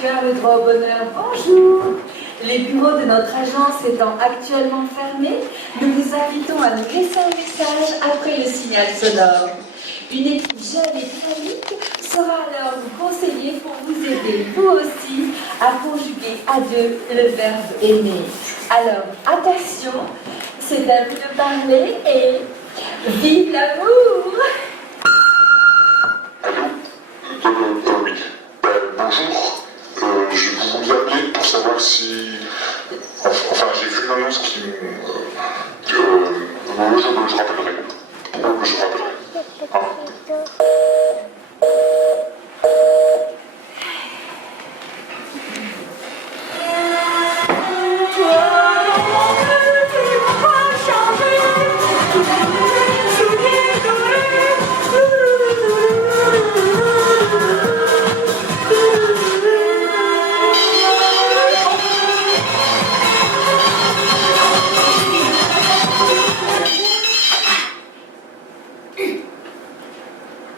cœur le droit au bonheur, bonjour. Les bureaux de notre agence étant actuellement fermés, nous vous invitons à nous laisser un message après le signal sonore. Une équipe jeune et dynamique sera alors vous conseiller pour vous aider, vous aussi, à conjuguer à deux le verbe aimer. Alors, attention, c'est à vous de parler et vive l'amour! Oui. Bonjour. Je vous appelais pour savoir si... Enfin, j'ai vu une annonce qui me... je rappellerai. Je rappellerai. Hein?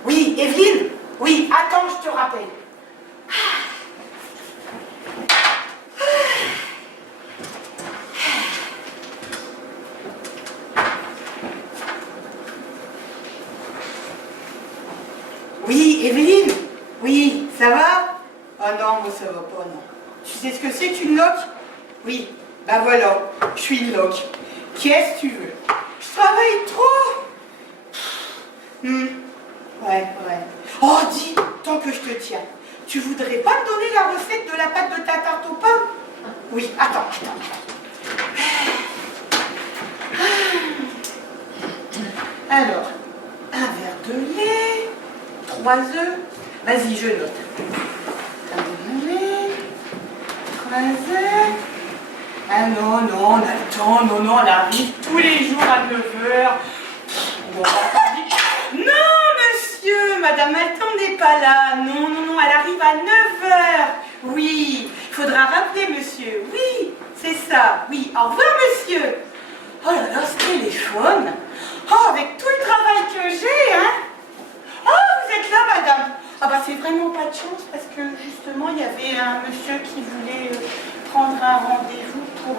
Oui, Evelyne? Oui, attends, je te rappelle. Oui, Evelyne? Oui, ça va? Oh non, moi ça va pas, non. Tu sais ce que c'est qu'une loque? Oui, bah voilà, je suis une loque. Qu'est-ce que tu veux? Je travaille trop. Ouais. Oh, dis, tant que je te tiens, tu voudrais pas me donner la recette de la pâte de ta tarte aux pommes? Oui, attends. Alors, un verre de lait, 3 œufs. Vas-y, je note. Un verre de lait, 3 œufs. Ah non, on a le temps. Non, elle arrive tous les jours à 9h. Bon, non, monsieur, madame Alton n'est pas là. Non, elle arrive à 9h. Oui, il faudra rappeler, monsieur. Oui, c'est ça. Oui, au revoir, monsieur. Oh là là, ce téléphone. Oh, avec tout le travail que j'ai, hein. Oh, vous êtes là, madame. Ah bah, c'est vraiment pas de chance parce que, justement, il y avait un monsieur qui voulait prendre un rendez-vous pour...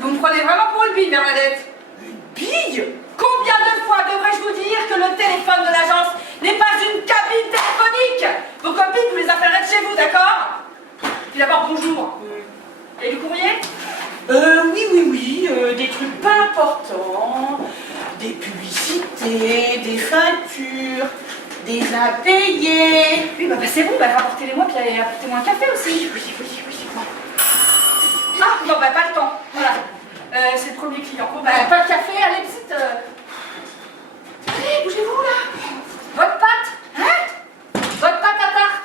Vous me prenez vraiment pour une bille, Bernadette? Une bille? Combien de fois devrais-je vous dire que le téléphone de l'agence n'est pas une cabine téléphonique? Vos copines, vous les appellerez de chez vous, d'accord? Puis d'abord, bonjour. Et le courrier? Oui, des trucs pas importants, des publicités, des factures, des impayés. Oui, bah c'est bon, rapportez-les-moi, puis apportez-moi un café aussi. Oui. Ah, non, pas le temps. Voilà. C'est le premier client. Bon, pas de café, allez, petite. Allez, bougez-vous là. Votre pâte, hein? Votre pâte à tarte.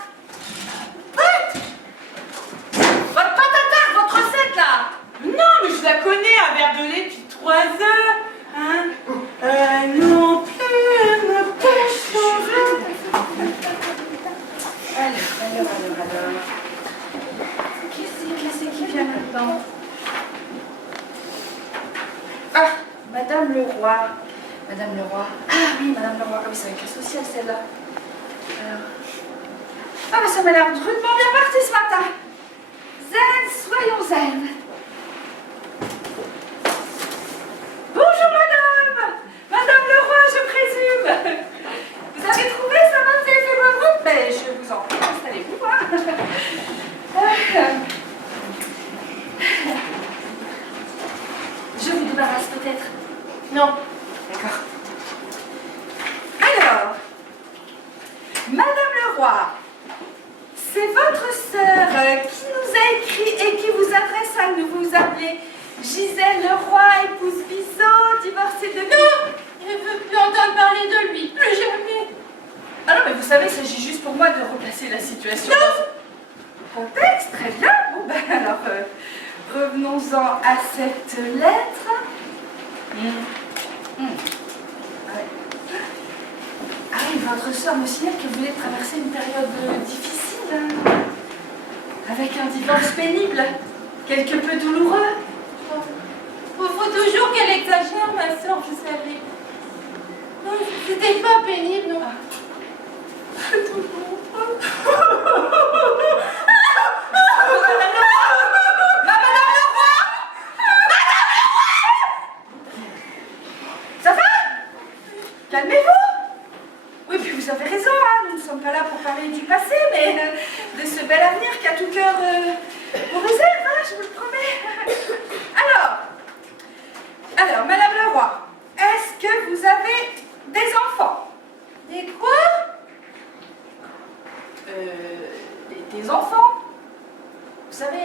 Pâte? Votre pâte à tarte, votre recette là. Non, mais je la connais, un verre de lait puis 3 œufs. Hein? Non plus, elle me pêche. Alors. Qu'est-ce qui vient là-dedans? Ah, Madame Leroy. Ah oui, Madame Leroy. Ah oui, c'est avec la sociale celle-là. Alors. Ah, mais ça m'a l'air drôlement bien parti ce matin. Zen, soyons zen. Bonjour madame. Madame Leroy, je présume. Vous avez trouvé ça va, vous avez fait bonne route? Mais je vous en prie, installez-vous. Je vous débarrasse peut-être? Non. D'accord. Alors, Madame Leroy, c'est votre sœur qui nous a écrit et qui vous adresse à nous vous appeler Gisèle Leroy, épouse Bissot, divorcée de... Non, je ne veux plus entendre parler de lui, plus jamais. Ah non, mais vous savez, il s'agit juste pour moi de replacer la situation dans un contexte. Très bien. Bon, ben alors, revenons-en à cette lettre. Ouais. Ah oui, votre soeur me signale que vous venez de traverser une période difficile, hein, avec un divorce pénible, quelque peu douloureux. Faut toujours qu'elle exagère, ma soeur, vous savez. Non, c'était pas pénible, non. Douloureux.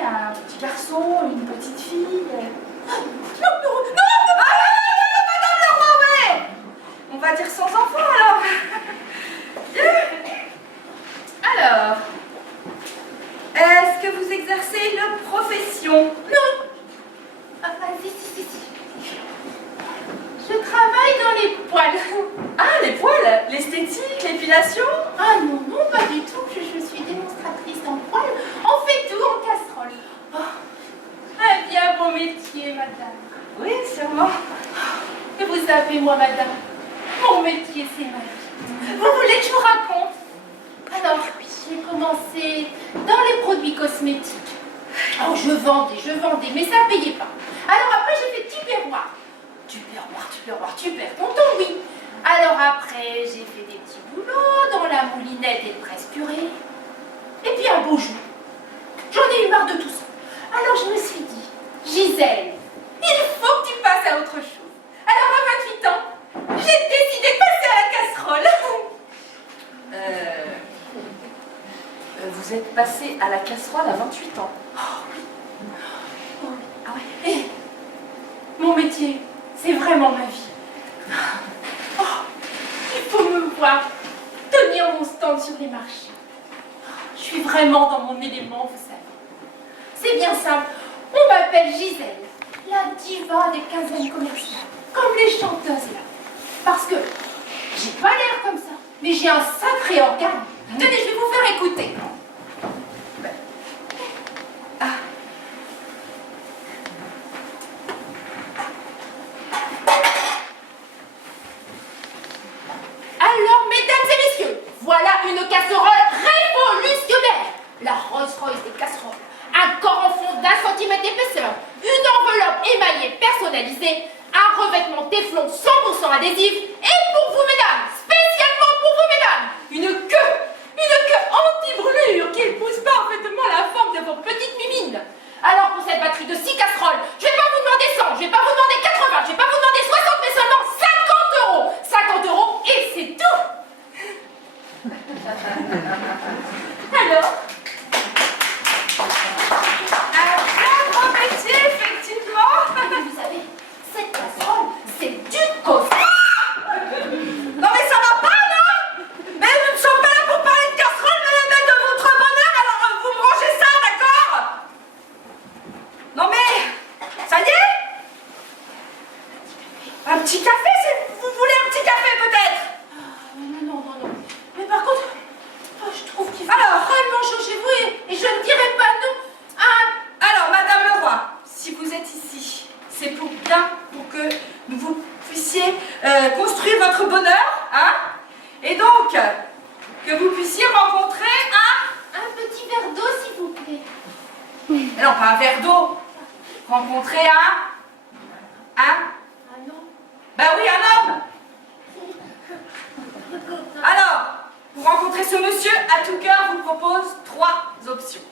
un petit garçon, une petite fille. Madame Leroy, ouais. On va dire sans enfant alors. Alors, est-ce que vous exercez une profession? Non. Ah, si. Je travaille dans les poils. Ah, les poils, l'esthétique, l'épilation? Ah non, pas du tout. Je suis démonstratrice en poils. On fait tout en casserole. Oh, un bien beau métier, madame. Oui, sûrement. Et vous savez, moi, madame, mon métier, c'est ma vie. Vous voulez que je vous raconte? Alors, j'ai commencé dans les produits cosmétiques. Oh, je vendais, mais ça ne payait pas. Alors après, j'ai fait tupperware. Tu perds ton temps, oui. Alors après, j'ai fait des petits boulots dans la moulinette et le presse-purée. Et puis un beau jour, j'en ai eu marre de tout ça. Alors je me suis dit, Gisèle, il faut que tu passes à autre chose. Alors à 28 ans, j'ai décidé de passer à la casserole. Vous êtes passé à la casserole à 28 ans. Ah ouais. Et mon métier, c'est vraiment ma vie. Oh, il faut me voir tenir mon stand sur les marchés. Je suis vraiment dans mon élément, vous savez. C'est bien simple. On m'appelle Gisèle, la diva des quinzaines commerciales, comme les chanteuses là. Parce que j'ai pas l'air comme ça, mais j'ai un sacré organe. Tenez, je vais vous faire écouter. Alors, mesdames et messieurs, voilà une casserole révolutionnaire. La Rolls-Royce des casseroles. Un corps en fond d'1 centimètre d'épaisseur. Une enveloppe émaillée personnalisée. Un revêtement téflon 100% adhésif. Et pour vous, mesdames, spécialement pour vous, mesdames, une queue anti-brûlure qui épouse parfaitement la forme de vos petites mimines. Alors, pour cette batterie de 6 casseroles, je vais pas vous demander 100, je vais pas vous demander 80, je vais pas vous demander 60, mais seulement 50 €. 50 € et c'est tout. Alors, un bien grand métier, effectivement. Vous savez, cette casserole, c'est du costaud. Non mais ça va pas, là. Mais nous ne sommes pas là pour parler de casserole, mais les mecs de votre bonheur, alors vous me rangez ça, d'accord? Non mais, ça y est? Un petit café, vous voulez un petit café peut-être? Non. Mais par contre, je trouve qu'il faut vraiment changer vous et je ne dirai pas non. Alors, Madame Leroy, si vous êtes ici, c'est pour que vous puissiez construire votre bonheur, hein? Et donc, que vous puissiez rencontrer un petit verre d'eau, s'il vous plaît. Non, pas un verre d'eau. Rencontrer un homme. Ben oui, un homme. Alors, pour rencontrer ce monsieur, à tout cœur vous propose 3 options.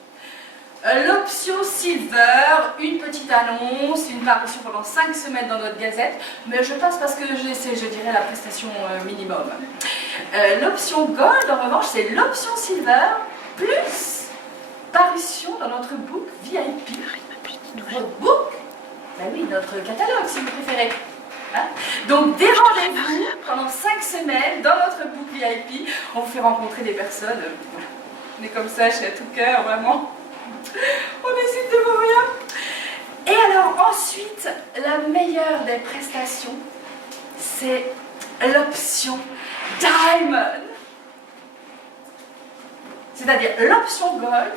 L'option Silver, une petite annonce, une parution pendant 5 semaines dans notre gazette, mais je passe parce que je dirais la prestation minimum. L'option Gold, en revanche, c'est l'option Silver, plus parution dans notre book VIP. Notre book? Ben oui, notre catalogue, si vous préférez. Hein? Donc, des rendez-vous pendant 5 semaines dans notre book VIP. On vous fait rencontrer des personnes. On est comme ça, chez À tout cœur, vraiment. On décide de vous rien. Et alors, ensuite, la meilleure des prestations, c'est l'option Diamond. C'est-à-dire l'option Gold,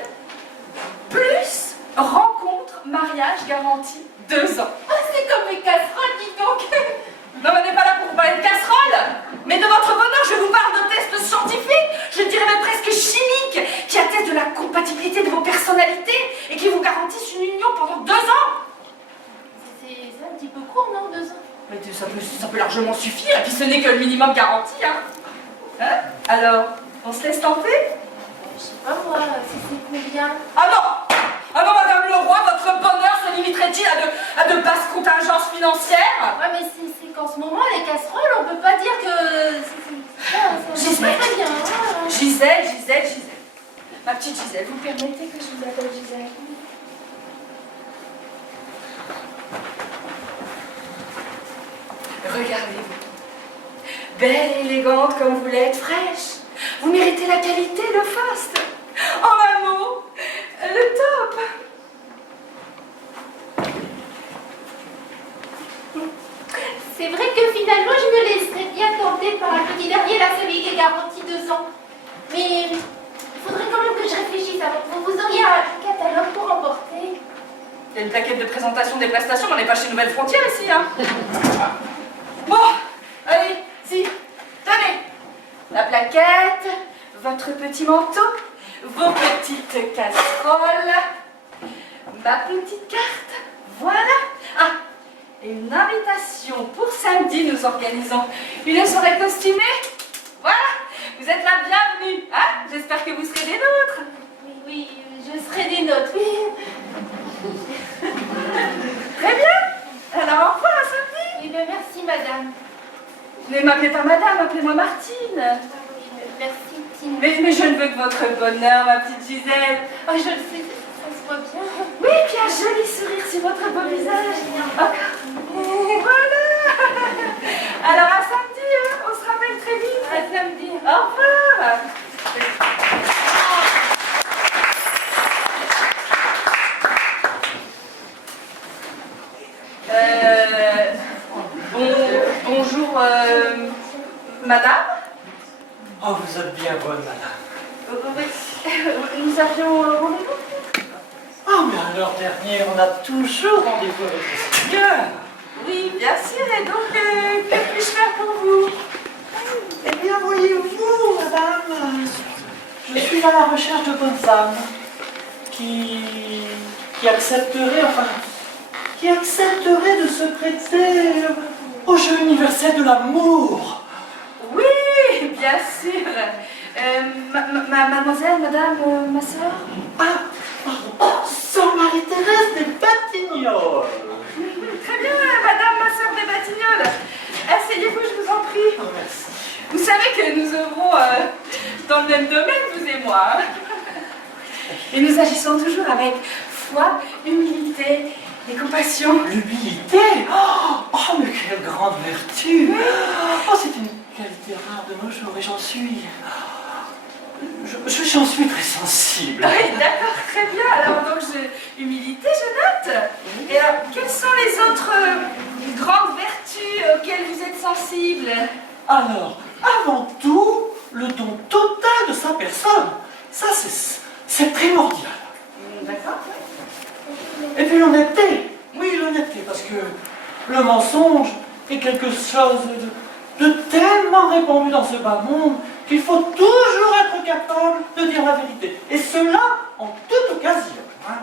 plus rencontre, mariage garanti 2 ans. Oh, c'est comme les casseroles, dis donc. Non, mais on n'est pas là pour vous parler de casseroles, mais de votre bonheur, je vous parle de tests scientifiques, je dirais même presque chimiques, qui attestent de la compatibilité de vos personnalités et qui vous garantissent une union pendant 2 ans. C'est un petit peu court, non, 2 ans? Mais ça peut largement suffire, et puis ce n'est que le minimum garanti, hein. Alors, on se laisse tenter? Je sais pas moi, c'est combien? Ah non, Madame Leroy, votre bonheur se limiterait-il à de basses contingences financières? Ouais, mais c'est qu'en ce moment, les casseroles, on peut pas dire que... Gisèle, très bien, hein. Gisèle. Ma petite Gisèle, vous permettez que je vous appelle Gisèle? Regardez-vous. Belle et élégante comme vous l'êtes, fraîche. Vous méritez la qualité, le faste. En un mot, le top. C'est vrai que finalement, je me laisserais bien tenter par un petit dernier, là, celui qui est garanti 2 ans. Mais il faudrait quand même que je réfléchisse avant. Vous auriez un catalogue pour emporter? Il y a une plaquette de présentation des prestations, mais on n'est pas chez Nouvelles Frontières ici, hein. Bon, allez, si, tenez. La plaquette, votre petit manteau, vos petites casseroles, ma petite carte, voilà. Ah, et une invitation pour samedi, nous organisons une soirée costumée. Voilà, vous êtes la bienvenue, hein. J'espère que vous serez des nôtres. Oui, oui, je serai des notes, oui. Très bien. Alors, au revoir à samedi. Oui, ben merci, madame. Ne m'appelez pas madame, appelez-moi Martine. Ah oui, merci, Tine. Mais je ne veux que votre bonheur, ma petite Gisèle. Oh, je le sais, ça se voit bien. Oui, puis un joli sourire sur votre beau visage. Encore. Voilà. Alors, à samedi, hein, on se rappelle très vite. À samedi. Au revoir. Bonjour, madame. Oh, vous êtes bien bonne, madame. Nous avions rendez-vous. Ah, mais à l'heure dernière, on a toujours rendez-vous avec le Seigneur. Oui, bien sûr. Et donc, que puis-je faire pour vous? Eh bien, voyez-vous, madame, je suis à la recherche de bonnes âmes qui accepteraient de se prêter au jeu universel de l'amour. Oui, bien sûr. Mademoiselle, madame, ma soeur. Ah, pardon, Sœur Marie-Thérèse des Batignolles. Très bien, madame, ma soeur des Batignolles. Asseyez-vous, je vous en prie. Oh, merci. Vous savez que nous œuvrons dans le même domaine, vous et moi. Hein. Et nous agissons toujours avec foi, humilité et compassion. L'humilité. Oh, mais quelle grande vertu. Oh, c'est une qualité rare de nos jours et j'en suis très sensible. Oui, d'accord, très bien. Alors donc, humilité, je note. Et alors, quelles sont les autres grandes vertus auxquelles vous êtes sensible? Alors, avant tout, le don total de sa personne. Ça, c'est primordial. D'accord. Et puis l'honnêteté. Oui, l'honnêteté, parce que le mensonge est quelque chose de tellement répandu dans ce bas monde qu'il faut toujours être capable de dire la vérité. Et cela en toute occasion. Hein.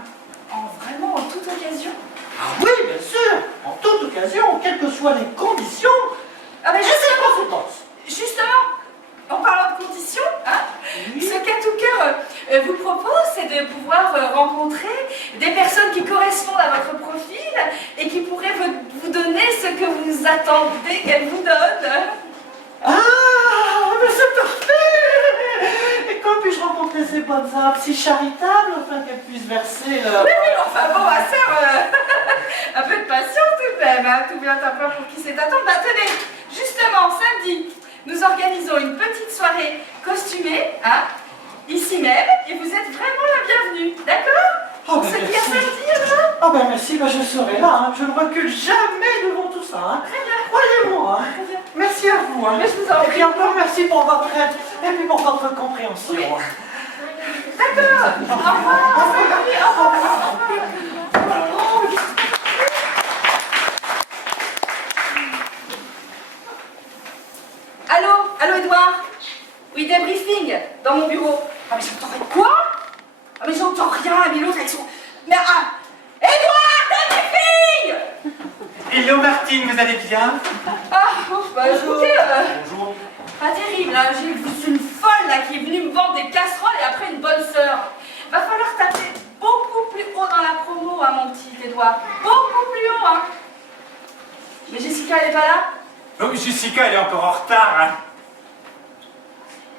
Vraiment, en toute occasion? Ah oui, bien sûr, en toute occasion, quelles que soient les conditions Ah ben et ses conséquences. justement, en parlant de conditions, hein, Oui. ce qu'À Tout Cœur vous propose, c'est de pouvoir rencontrer des personnes qui correspondent à votre profil et qui pourraient vous donner ce que vous attendez qu'elles vous donnent. Ah, mais c'est parfait! Et quand puis-je rencontrer ces bonnes âmes si charitables afin qu'elles puissent verser leur... Oui, enfin bon, ma sœur, un peu de patience tout de même, hein, tout vient à peur pour qui sait attendre. Bah tenez, justement, samedi, nous organisons une petite soirée costumée, hein, ici même, et vous êtes vraiment la bienvenue, d'accord? Oh, On ben se dit à merci. samedi alors? Ah ben merci, ben je serai là, hein. Je ne recule jamais devant tout ça. Hein. Très bien. Croyez-moi. Hein. Très bien. Merci à vous. Hein. Mais je vous en Et prie. puis encore merci pour votre aide et puis pour votre compréhension. D'accord. Au revoir. À samedi. Au revoir. Allô, Edouard? Oui, débriefing dans mon bureau. Ah mais j'entends quoi? Ah mais j'entends rien, mais l'autre avec son... Mais ah, Edouard, débriefing! Hello Martine, vous allez bien? Ah, bah écoutez, Bonjour. pas terrible, hein. J'ai vu une folle là qui est venue me vendre des casseroles et après une bonne sœur. Va falloir taper beaucoup plus haut dans la promo, hein, mon petit Edouard. Beaucoup plus haut, hein. Mais Jessica, elle est pas là? Oh, Jessica, elle est encore en retard. Hein.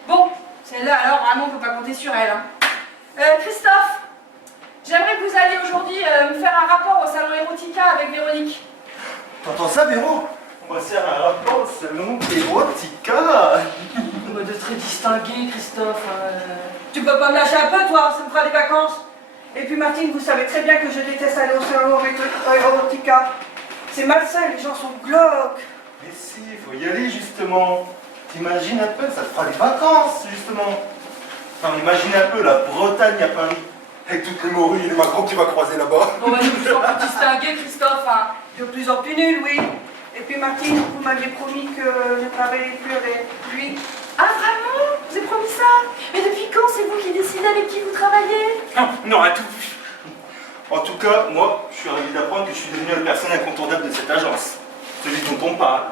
Bon, celle-là, alors vraiment, on peut pas compter sur elle. Hein. Christophe, j'aimerais que vous alliez aujourd'hui me faire un rapport au salon Erotica avec Véronique. T'entends ça, Véro? On va se faire un rapport au salon Erotica. De très distingué, Christophe. Tu peux pas me lâcher un peu, toi, ça me fera des vacances. Et puis Martine, vous savez très bien que je déteste aller au salon Erotica. C'est malsain, les gens sont glauques. Mais si, faut y aller justement. T'imagines un peu, ça te fera des vacances justement. Enfin, imagine un peu la Bretagne à Paris. Avec toutes les morues et les macros que tu vas croiser là-bas. Bon, bah, de plus en plus distingué, Christophe. Hein. De plus en plus nul, oui. Et puis Martine, vous m'aviez promis que je ne travaillerais plus avec lui. Ah vraiment? Vous avez promis ça? Mais depuis quand c'est vous qui décidez avec qui vous travaillez? Non, non, à tout. En tout cas, moi, je suis ravi d'apprendre que je suis devenu la personne incontournable de cette agence. Celui dont on parle.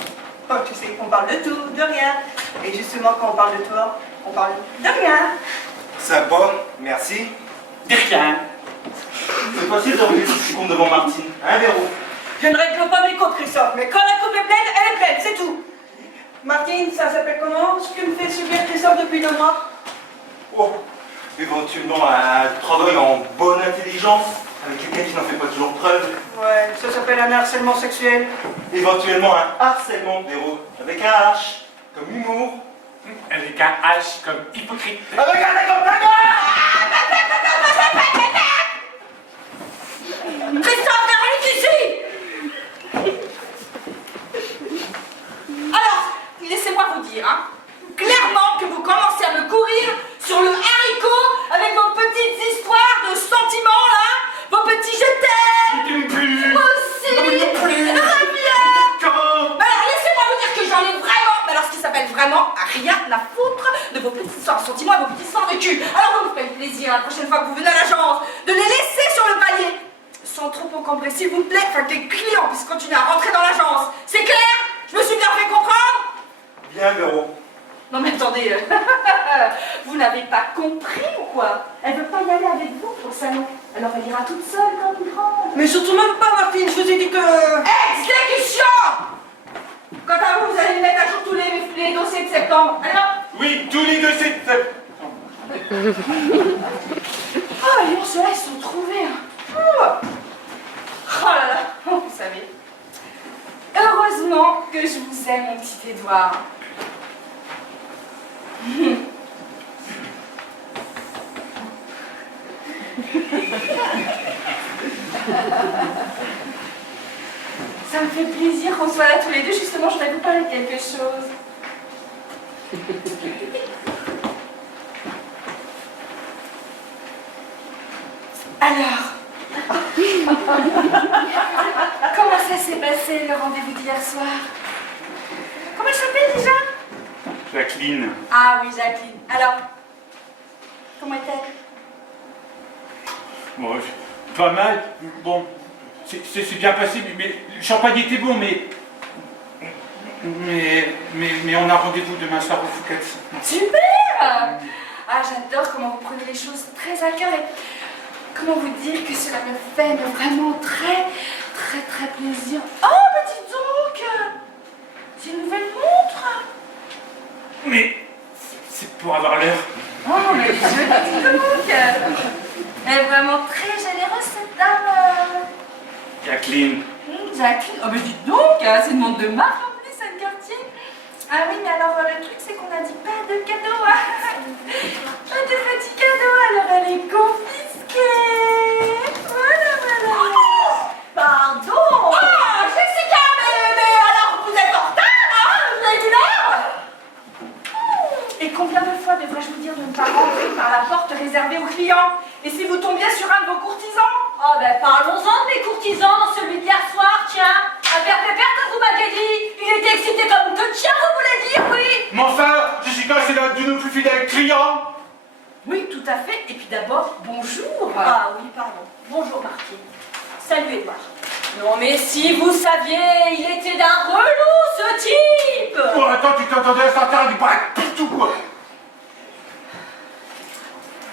Oh, tu sais qu'on parle de tout, de rien. Et justement, quand on parle de toi, on parle de rien. Sympa, merci. Dis rien. C'est facile de remettre ses comptes devant Martine. Hein, Véro? Je ne règle pas mes comptes, Christophe, mais quand la coupe est pleine, elle est pleine, c'est tout. Martine, ça s'appelle comment? Ce que me fait subir Christophe depuis 2 mois? Oh, éventuellement un travail en bonne intelligence, avec lequel tu n'en fais pas toujours preuve. Ouais, ça s'appelle un harcèlement sexuel. Éventuellement un harcèlement, Véro, avec un H, comme humour. Avec un H comme hypocrite. Avec un accompagnement. Christophe, la ici! Alors, laissez-moi vous dire, hein, clairement que vous commencez à me courir sur le haricot avec vos petites histoires de sentiments, là, vos petits je t'aime! Tu m'aimes plus. Moi aussi! Non, mais non plus. Reviens! Quand? Mais alors, laissez-moi vous dire que j'en ai vraiment, mais alors ce qui s'appelle vraiment rien à foutre de vos petites histoires de sentiments et vos petites histoires de cul. Alors vous me faites plaisir la prochaine fois que vous venez à l'agence de les laisser sur le palier. Sans trop encombrer, s'il vous plaît, afin que les clients puissent continuer à rentrer dans l'agence. C'est clair? Je me suis bien fait comprendre? Bien, Véro. Non mais attendez, vous n'avez pas compris ou quoi? Elle veut pas y aller avec vous au salon. Alors elle ira toute seule quand vous rentre. Mais surtout même pas, Martine, je vous ai dit que... Exécution! Quant à vous, vous allez me mettre à jour tous les dossiers de septembre. Alors? Oui, tous les deux, c'est... Oh, les ceux-là, ils sont trouvés. Hein. Oh là là, oh, vous savez. Heureusement que je vous aime, mon petit Édouard. Ça me fait plaisir qu'on soit là tous les deux. Justement, je voudrais vous parler de quelque chose. Alors, comment ça s'est passé le rendez-vous d'hier soir? Comment elle s'appelle déjà? Jacqueline. Ah oui, Jacqueline. Alors, comment est-elle? Bon, pas mal. Bon, c'est bien passé, mais le champagne était bon, mais on a rendez-vous demain soir au Fouquet's. Super! Ah, j'adore comment vous prenez les choses très à cœur et comment vous dire que cela me fait vraiment très plaisir. Oh, mais dis donc! C'est une nouvelle montre! Mais c'est pour avoir l'heure. Oh, mais je dis donc! Elle est vraiment très généreuse, cette dame! Jacqueline. Jacqueline? Oh, mais dites donc! C'est une montre de marque en plus, Anne-Cartier! Ah oui, mais alors le truc, c'est qu'on a dit pas de cadeau! Pas de petits cadeaux, alors elle est confisquée! Voilà! Pardon! Ah, Jessica, mais alors vous êtes en retard, hein? Vous avez vu l'heure? Et combien de fois devrais-je vous dire de ne pas rentrer par la porte réservée aux clients? Et si vous tombiez sur un de vos courtisans? Oh ben parlons-en de mes courtisans, celui d'hier soir, tiens. Un père pépère que vous m'avez dit, il était excité comme une queue de chien, vous voulez dire, oui? Mais enfin, Jessica, c'est l'un de nos plus fidèles clients. Oui, tout à fait. Et puis d'abord, bonjour. Ah oui, pardon. Bonjour Martine. Salut Edouard. Non mais si vous saviez, il était d'un relou ce type. Oh, attends, tu t'entendais à Santana du paraît tout quoi.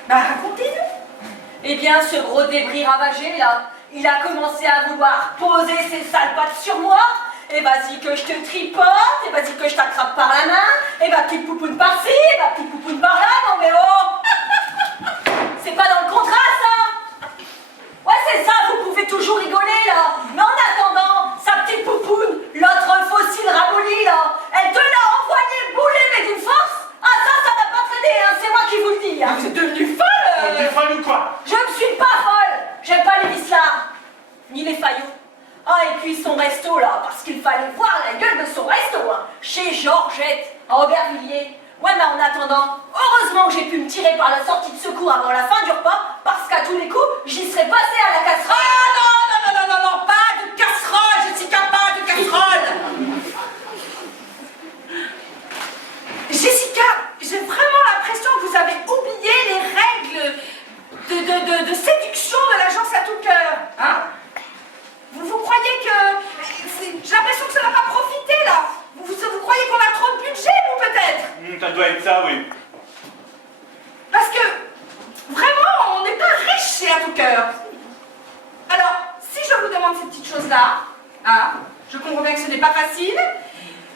Bah racontez-nous. Eh bien, ce gros débris ravagé là, il a commencé à vouloir poser ses sales pattes sur moi. Et vas-y que je te tripote, et vas-y que je t'attrape par la main, et ma petite poupoune par-ci, et ma petite poupoune par-là, non mais oh! C'est pas dans le contrat ça? Ouais c'est ça, vous pouvez toujours rigoler là, mais en attendant, sa petite poupoune, l'autre fossile il est faillot. Ah, et puis son resto, là, parce qu'il fallait voir la gueule de son resto, hein, chez Georgette, à Aubervilliers. Ouais, mais en attendant, heureusement que j'ai pu me tirer par la sortie de secours avant la fin du repas, parce qu'à tous les coups, j'y serais passée à la casserole. Ah non, pas de casserole, Jessica, pas de casserole. Jessica, j'ai vraiment l'impression que vous avez oublié les règles de séduction de l'agence à tout cœur, hein? Vous croyez que... J'ai l'impression que ça n'a pas profité, là. Vous croyez qu'on a trop de budget, vous, peut-être? Ça doit être ça, oui. Parce que, vraiment, on n'est pas riche chez à tout cœur. Alors, si je vous demande ces petites choses-là, hein, je comprends bien que ce n'est pas facile,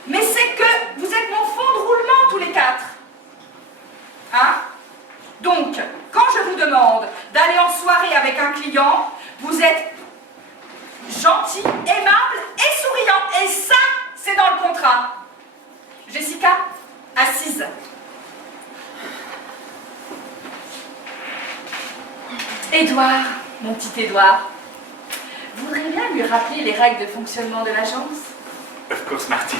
mais c'est que vous êtes mon fond de roulement tous les quatre. Hein? Donc, quand je vous demande d'aller en soirée avec un client, vous êtes gentil, aimable et souriant. Et ça, c'est dans le contrat. Jessica, assise. Édouard, mon petit Édouard, vous voudriez bien lui rappeler les règles de fonctionnement de l'agence? Of course, Marty.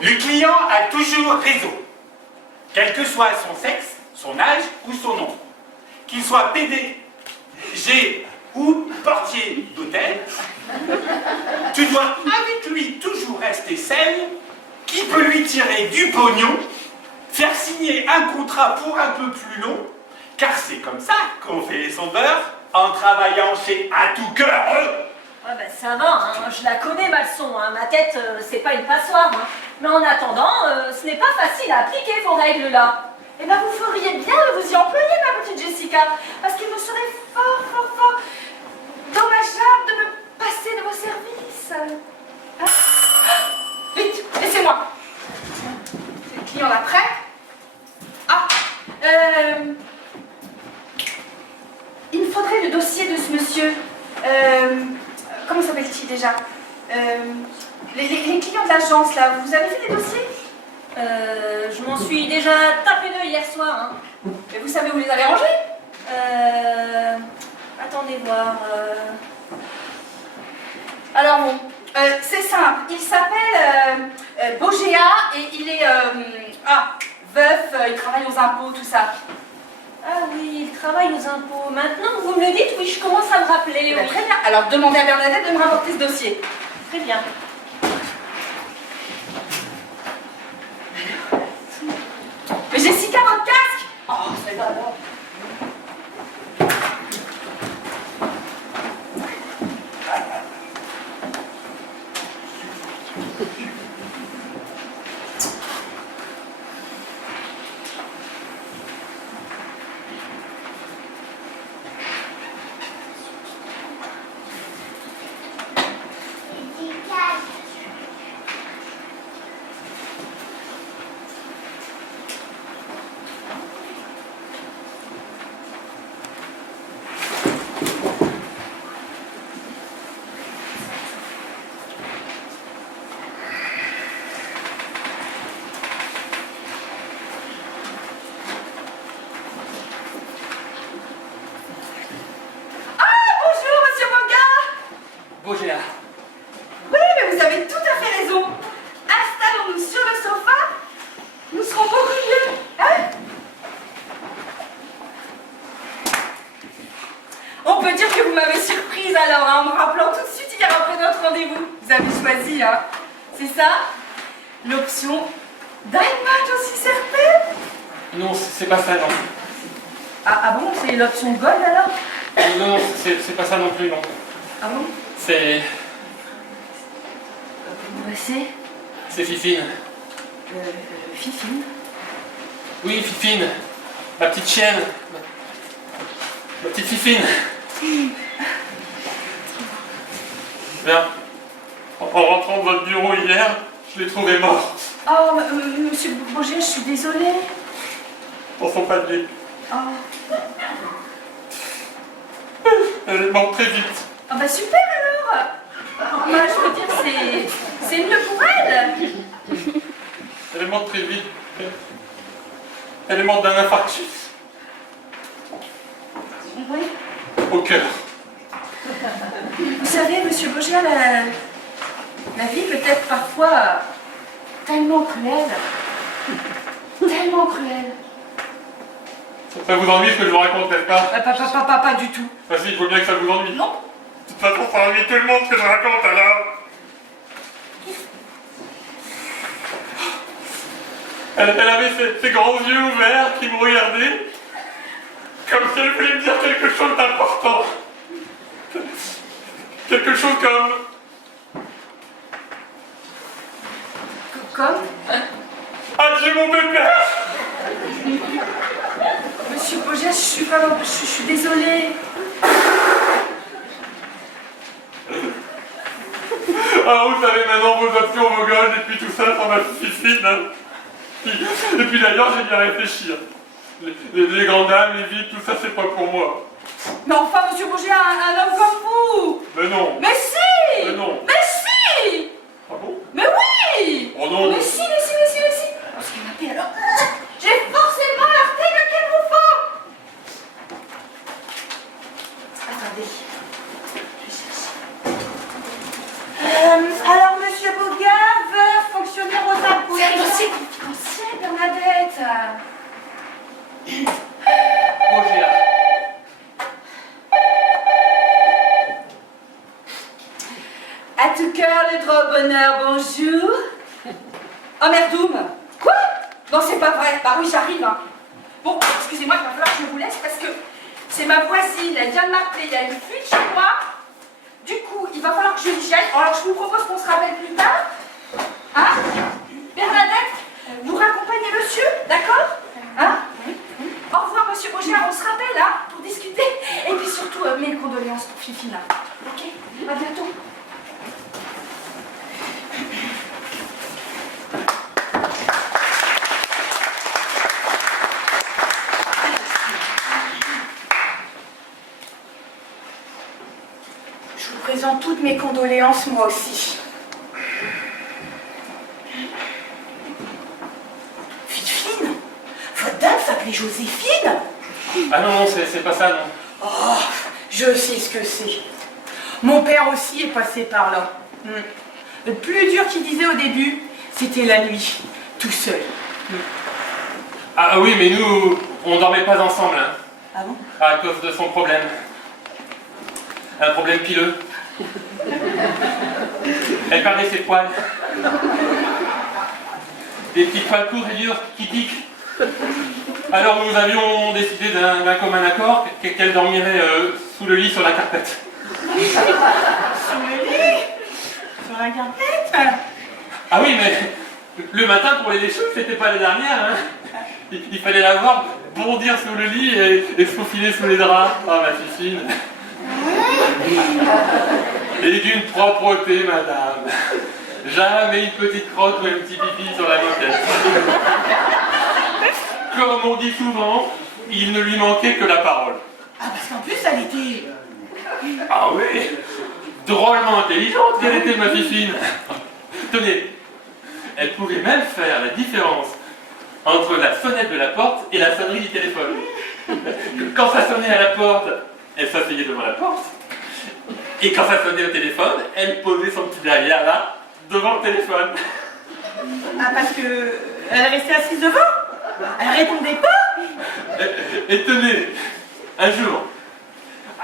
Le client a toujours raison, quel que soit son sexe, son âge ou son nom. Qu'il soit PDG ou portier d'hôtel, tu dois avec lui toujours rester celle qui peut lui tirer du pognon, faire signer un contrat pour un peu plus long, car c'est comme ça qu'on fait son beurre en travaillant chez À Tout Cœur. Ah ben ça va, hein, je la connais ma leçon, hein. Ma tête c'est pas une passoire, hein. Mais en attendant, ce n'est pas facile à appliquer vos règles là. Eh bien, vous feriez bien de vous y employer, ma petite Jessica, parce qu'il me serait fort dommageable de me passer de vos services. Hein? Vite, laissez-moi. C'est le client d'après. Ah, il me faudrait le dossier de ce monsieur. Comment s'appelle-t-il déjà? Les clients de l'agence, là, vous avez fait des dossiers? Je m'en suis déjà tapé deux hier soir, hein. Et vous savez où vous les avez rangés? Attendez voir. Alors bon, c'est simple. Il s'appelle Bogéa et il est veuf, il travaille aux impôts, tout ça. Ah oui, il travaille aux impôts. Maintenant que vous me le dites, oui, je commence à me rappeler. Eh ben, Oui. très bien. Alors demandez à Bernadette de me rapporter ce dossier. Très bien. Mais Jessica, votre casque! Oh, c'est pas bon. Bogéa. Oui, mais vous avez tout à fait raison. Installons-nous sur le sofa. Nous serons beaucoup mieux. Hein? On peut dire que vous m'avez surprise alors, hein, en me rappelant tout de suite hier après notre rendez-vous. Vous avez choisi, hein. C'est ça? L'option Diamond aussi certaine? Non, c'est pas ça, non. Ah bon, c'est l'option Gold alors? Non, c'est pas ça non plus, non. Ah bon? C'est C'est Fifine. Fifine? Oui, Fifine. Ma petite chienne. Ma petite Fifine. Bien. En rentrant de votre bureau hier, je l'ai trouvé mort. Oh, monsieur Bourget, je suis désolée. Dans son panier. Oh. Elle est morte très vite. Ah bah super alors. Bah, je veux dire, c'est mieux pour elle. Elle est morte très vite. Elle est morte d'un infarctus. Oui. Au cœur. Vous savez, monsieur Bauger, la vie peut être parfois tellement cruelle. Tellement cruelle. Ça vous ennuie ce que je vous raconte, n'est-ce pas? Pas du tout. Bah si, il faut bien que ça vous ennuie. Non. De toute façon, ça ennuie tout le monde ce que je raconte, alors. Elle avait ses grands yeux ouverts qui me regardaient, comme si elle voulait me dire quelque chose d'important. Quelque chose comme... Comme Adieu mon pépère! Monsieur Bauger, je suis désolée. Ah, vous savez maintenant vos options, vos gosses, et puis tout ça, ça m'a suffit, hein. Et puis d'ailleurs, j'ai bien réfléchi. Hein. Les grandes dames, les villes, tout ça, c'est pas pour moi. Mais enfin, monsieur Bauger, un homme comme vous. Mais non. Mais si. Mais non. Mais si. Ah bon? Mais oui. Oh non. Mais si. Parce qu'il m'a fait alors. J'ai forcément l'article qu'il vous faut. Attendez. Alors, monsieur Bogart veut fonctionnaire aux impôts. C'est un dossier confidentiel, Bernadette. Roger. À tout cœur, le droit au bonheur, bonjour. Oh merdoum. Quoi? Non, c'est pas vrai. Bah oui, j'arrive. Hein. Bon, excusez-moi, il va falloir que je vous laisse parce que c'est ma voisine. Elle vient de m'appeler. Il y a une fuite chez moi. Du coup, il va falloir que j'y aille. Alors, je vous propose qu'on se rappelle plus tard. Hein? Bernadette, vous raccompagnez monsieur, d'accord? Hein? Au revoir, monsieur Bauger. On se rappelle, hein, pour discuter. Et puis surtout, mes condoléances pour Fifina. Ok? À bientôt. Je vous présente toutes mes condoléances, moi aussi. Fifine? Votre dame s'appelait Joséphine? Ah non, c'est pas ça, non. Oh, je sais ce que c'est. Mon père aussi est passé par là. Le plus dur qu'il disait au début, c'était la nuit, tout seul. Ah oui, mais nous, on dormait pas ensemble, hein. Ah bon? À cause de son problème. Un problème pileux. Elle perdait ses poils. Des petits poils courts et durs qui piquent. Alors nous avions décidé d'un commun accord qu'elle dormirait sous le lit sur la carpette. Sous le lit? Sur la carpette? Ah oui, mais le matin pour les léchouilles, c'était pas la dernière. Hein. Il fallait la voir bondir sous le lit et se faufiler sous les draps. Ah ma fifine. Et d'une propreté, madame. Jamais une petite crotte ou un petit pipi sur la moquette. Comme on dit souvent, il ne lui manquait que la parole. Ah, parce qu'en plus, elle était... Ah oui, drôlement intelligente qu'elle était, ma fifine. Tenez, elle pouvait même faire la différence entre la sonnette de la porte et la sonnerie du téléphone. Quand ça sonnait à la porte, elle s'asseyait devant la porte. Et quand ça sonnait au téléphone, elle posait son petit derrière là, devant le téléphone. Ah, parce que... elle restait assise devant? Elle répondait pas? Et tenez, un jour,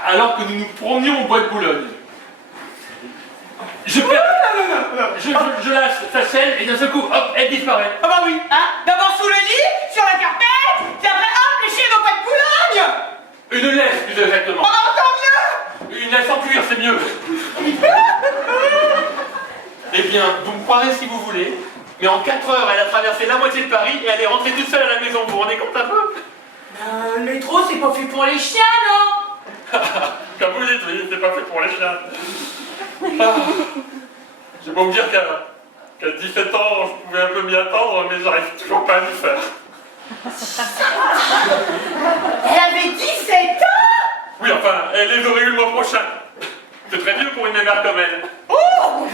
alors que nous nous promenions au bois de Boulogne, je lâche sa chaîne et d'un seul coup, hop, elle disparaît. Ah bah oui, hein? D'abord sous le lit, sur la carpette, puis après, hop, les chiens au bois de Boulogne! Une laisse, plus exactement. Oh, tant mieux! Une laisse en cuir, c'est mieux. Eh bien, vous me croirez si vous voulez, mais en 4 heures, elle a traversé la moitié de Paris et elle est rentrée toute seule à la maison. Vous vous rendez compte un peu? Le métro, c'est pas fait pour les chiens, non? Comme vous dites, oui, c'est pas fait pour les chiens. Ah, j'ai beau me dire qu'à 17 ans, je pouvais un peu m'y attendre, mais j'arrive toujours pas à m'y faire. Elle avait 17 ans? Oui, enfin, elle les aurait eu le mois prochain. C'est très vieux pour une mère comme elle. Oh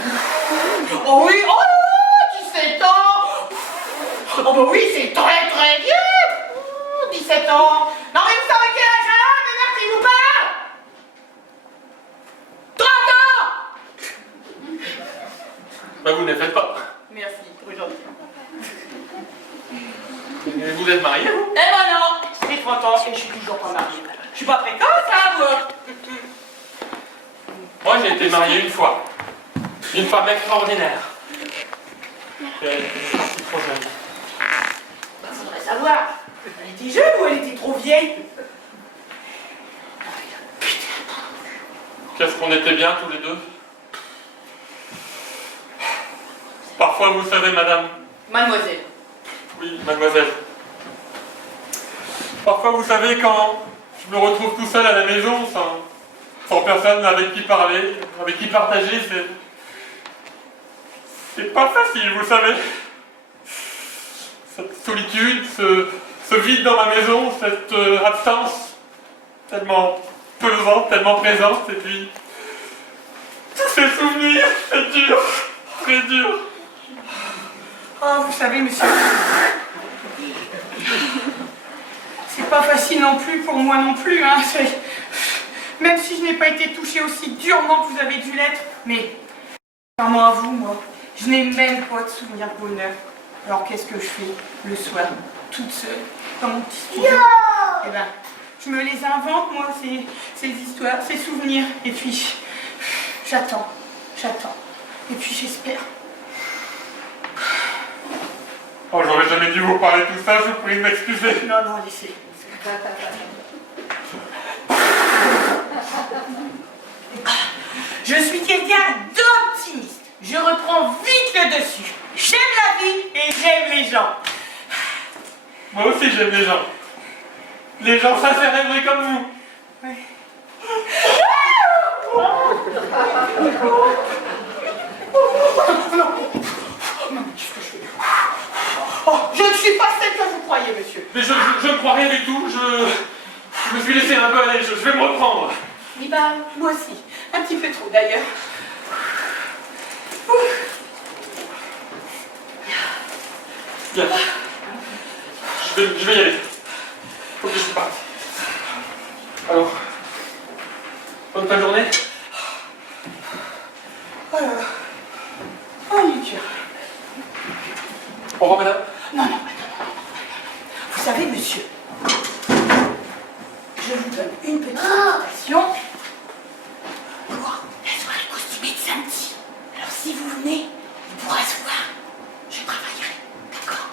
oui, oh 17 ans. Oh bah oui, c'est très très vieux. 17 ans. Non mais vous savez quel âge elle a, ma mère, s'il vous plaît? 30 ans. Bah, vous ne les faites pas. Merci, trop gentil. Vous êtes marié, vous? Eh ben non, j'ai 30 ans et je suis toujours pas mariée. Je suis pas précoce, hein, moi. Moi, j'ai été marié une fois. Une femme extraordinaire. Elle était trop jeune. Bah, faudrait savoir. Elle était jeune ou elle était trop vieille? Qu'est-ce qu'on était bien tous les deux? Parfois, vous savez, madame. Mademoiselle. Oui, mademoiselle. Parfois, vous savez, quand je me retrouve tout seul à la maison, sans personne avec qui parler, avec qui partager, c'est pas facile, vous savez. Cette solitude, ce vide dans ma maison, cette absence tellement pesante, tellement présente, et puis tous ces souvenirs, c'est dur, très dur. Oh, vous savez, monsieur, c'est pas facile non plus pour moi non plus, hein. Même si je n'ai pas été touchée aussi durement que vous avez dû l'être, mais contrairement à vous, moi, je n'ai même pas de souvenir de bonheur. Alors qu'est-ce que je fais le soir, toute seule, dans mon petit studio? Eh ben, je me les invente, moi, ces histoires, ces souvenirs, et puis j'attends, et puis j'espère. Oh, j'aurais jamais dû vous parler de tout ça, je vous prie de m'excuser. Non, non, laissez. Je suis quelqu'un d'optimiste. Je reprends vite le dessus. J'aime la vie et j'aime les gens. Moi aussi, j'aime les gens. Les gens sincères et vrais comme vous. Ouais. Oh, je ne suis pas celle que vous croyez, monsieur. Mais je ne crois rien du tout, je me suis laissé un peu aller, je vais me reprendre. Eh ben, moi aussi. Un petit peu trop, d'ailleurs. Bien. Je vais y aller. Faut que je parte. Alors, bonne fin de journée. Oh là là. Oh, mon Dieu. Au revoir, madame. Non. Vous savez, monsieur, je vous donne une petite invitation pour la soirée costumée de samedi. Alors, si vous venez, on pourra se voir. Je travaillerai, d'accord?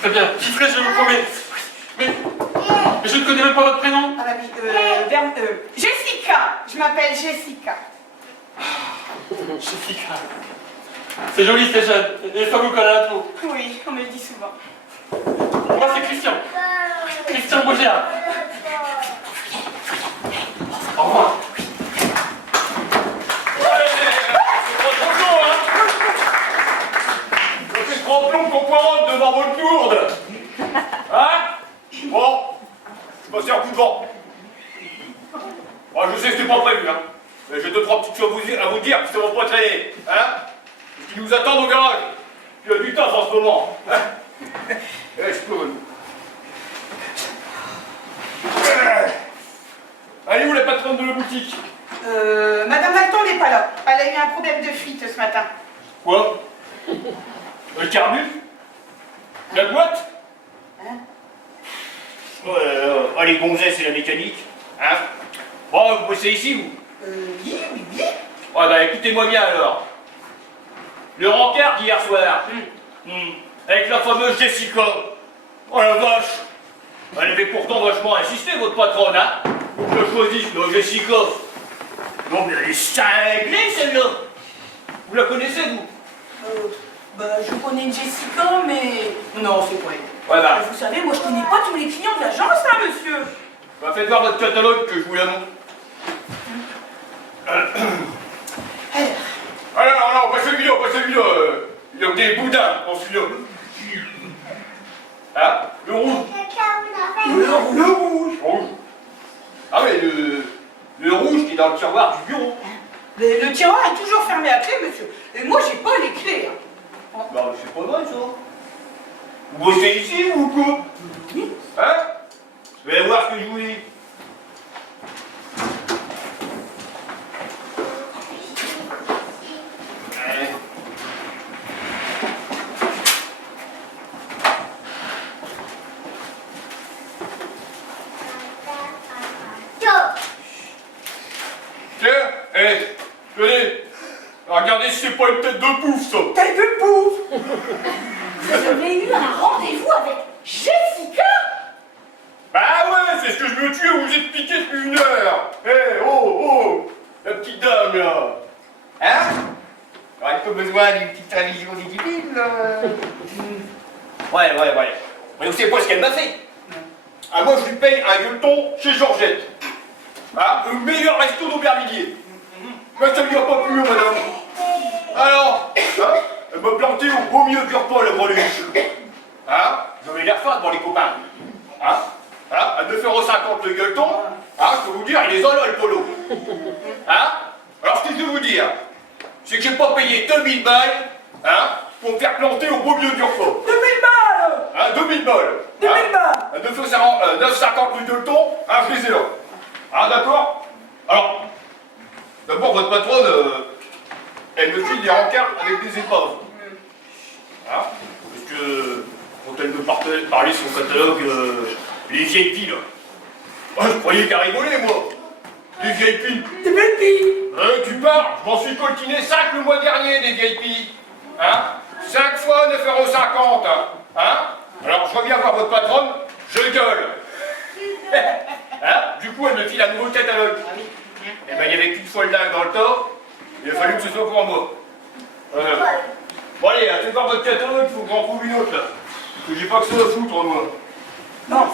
Très bien, j'y serai, je vous promets. Mais je ne connais même pas votre prénom. Ah bah oui, Jessica. Je m'appelle Jessica. Jessica. C'est joli, c'est jeune. Et ça vous colle à la peau. Oui, on me le dit souvent. Moi, c'est Christian. Christian Bogéa. Au revoir. Je fais trop plomb qu'on poironne devant votre lourde. Hein? Bon, je passe un coup de vent. Bon, je sais que c'était pas prévu, hein. Mais j'ai deux, trois petites choses à vous dire qui ne seront pas traîner. Hein? Ce qui nous attendent au garage. Il y a du temps en ce moment. Hein? Je peux. Allez où la patronne de la boutique? Madame Malton n'est pas là. Elle a eu un problème de fuite ce matin. Quoi? Le carbu? La boîte? Hein? Les gonzesses et la mécanique. Hein? Bon, vous bossez ici, vous? Oui. Ah bah écoutez-moi bien alors. Le rencard d'hier soir. Avec la fameuse Jessica. Oh la vache. Elle avait pourtant vachement insisté, votre patronne, hein? Pour que je choisisse la Jessica. Non mais elle est cinglée celle-là. Vous la connaissez, vous? Je connais une Jessica, mais... Non, c'est vrai. Ouais bah. Vous savez, moi je connais pas tous les clients de l'agence, hein, monsieur. Bah faites voir votre catalogue que je vous la montre. Alors, pas celui-là, il y a des boudins dans celui-là. Hein? Le rouge. Le rouge. Rouge. Ah mais le rouge qui est dans le tiroir du bureau. Le tiroir est toujours fermé à clé, monsieur. Et moi, j'ai pas les clés. Hein. Bah c'est pas vrai ça. Vous bossez ici ou quoi? Hein? Vous allez voir ce que je vous dis. Tiens, tenez, regardez si c'est pas une tête de pouf, ça. Tête de pouf. Vous avez eu un rendez-vous avec Jessica? Bah ouais, c'est ce que je me tue, vous êtes piqué depuis 1 heure. Oh, la petite dame, là. Hein? J'aurais pas besoin d'une petite religion divine, là. Ouais. Mais vous savez pas ce qu'elle m'a fait? Ah, moi, je lui paye un gueuleton chez Georgette. Hein, le meilleur resto d'Aubervilliers. Mais ça lui a pas plu, madame. Alors, hein, elle m'a planté au beau milieu du repas, la greluche. Hein, j'avais l'air fat pour les copains. Hein, à 9,50 € le gueuleton, hein, je peux vous dire, il est en là, le polo. Hein, alors, ce que je veux vous dire, c'est que j'ai pas payé 2000 balles, hein, pour me faire planter au beau milieu du repas. 2000 balles. Hein, 2000 balles. 2000 balles. À 9,50 le gueuleton, hein, je les ai là. Ah d'accord? Alors, d'abord votre patronne, elle me file des rencarts avec des épaves. Hein? Parce que quand elle me parlait son catalogue, les vieilles filles, là. Moi, je croyais qu'elle rigolait, moi. Les vieilles filles. Des belles filles. Tu parles, je m'en suis coltiné 5 le mois dernier, des vieilles filles. Hein? 5 fois 9,50 €. Hein? Alors, je reviens voir votre patronne, je gueule. Hein? Du coup, elle me file un nouveau catalogue. Et ben, il n'y avait qu'une folle dingue dans le tas. Il a fallu que ce soit pour moi. Bon, allez, allez voir votre catalogue, il faut que j'en trouve une autre, là. Parce que j'ai pas que ça à foutre, moi. Non.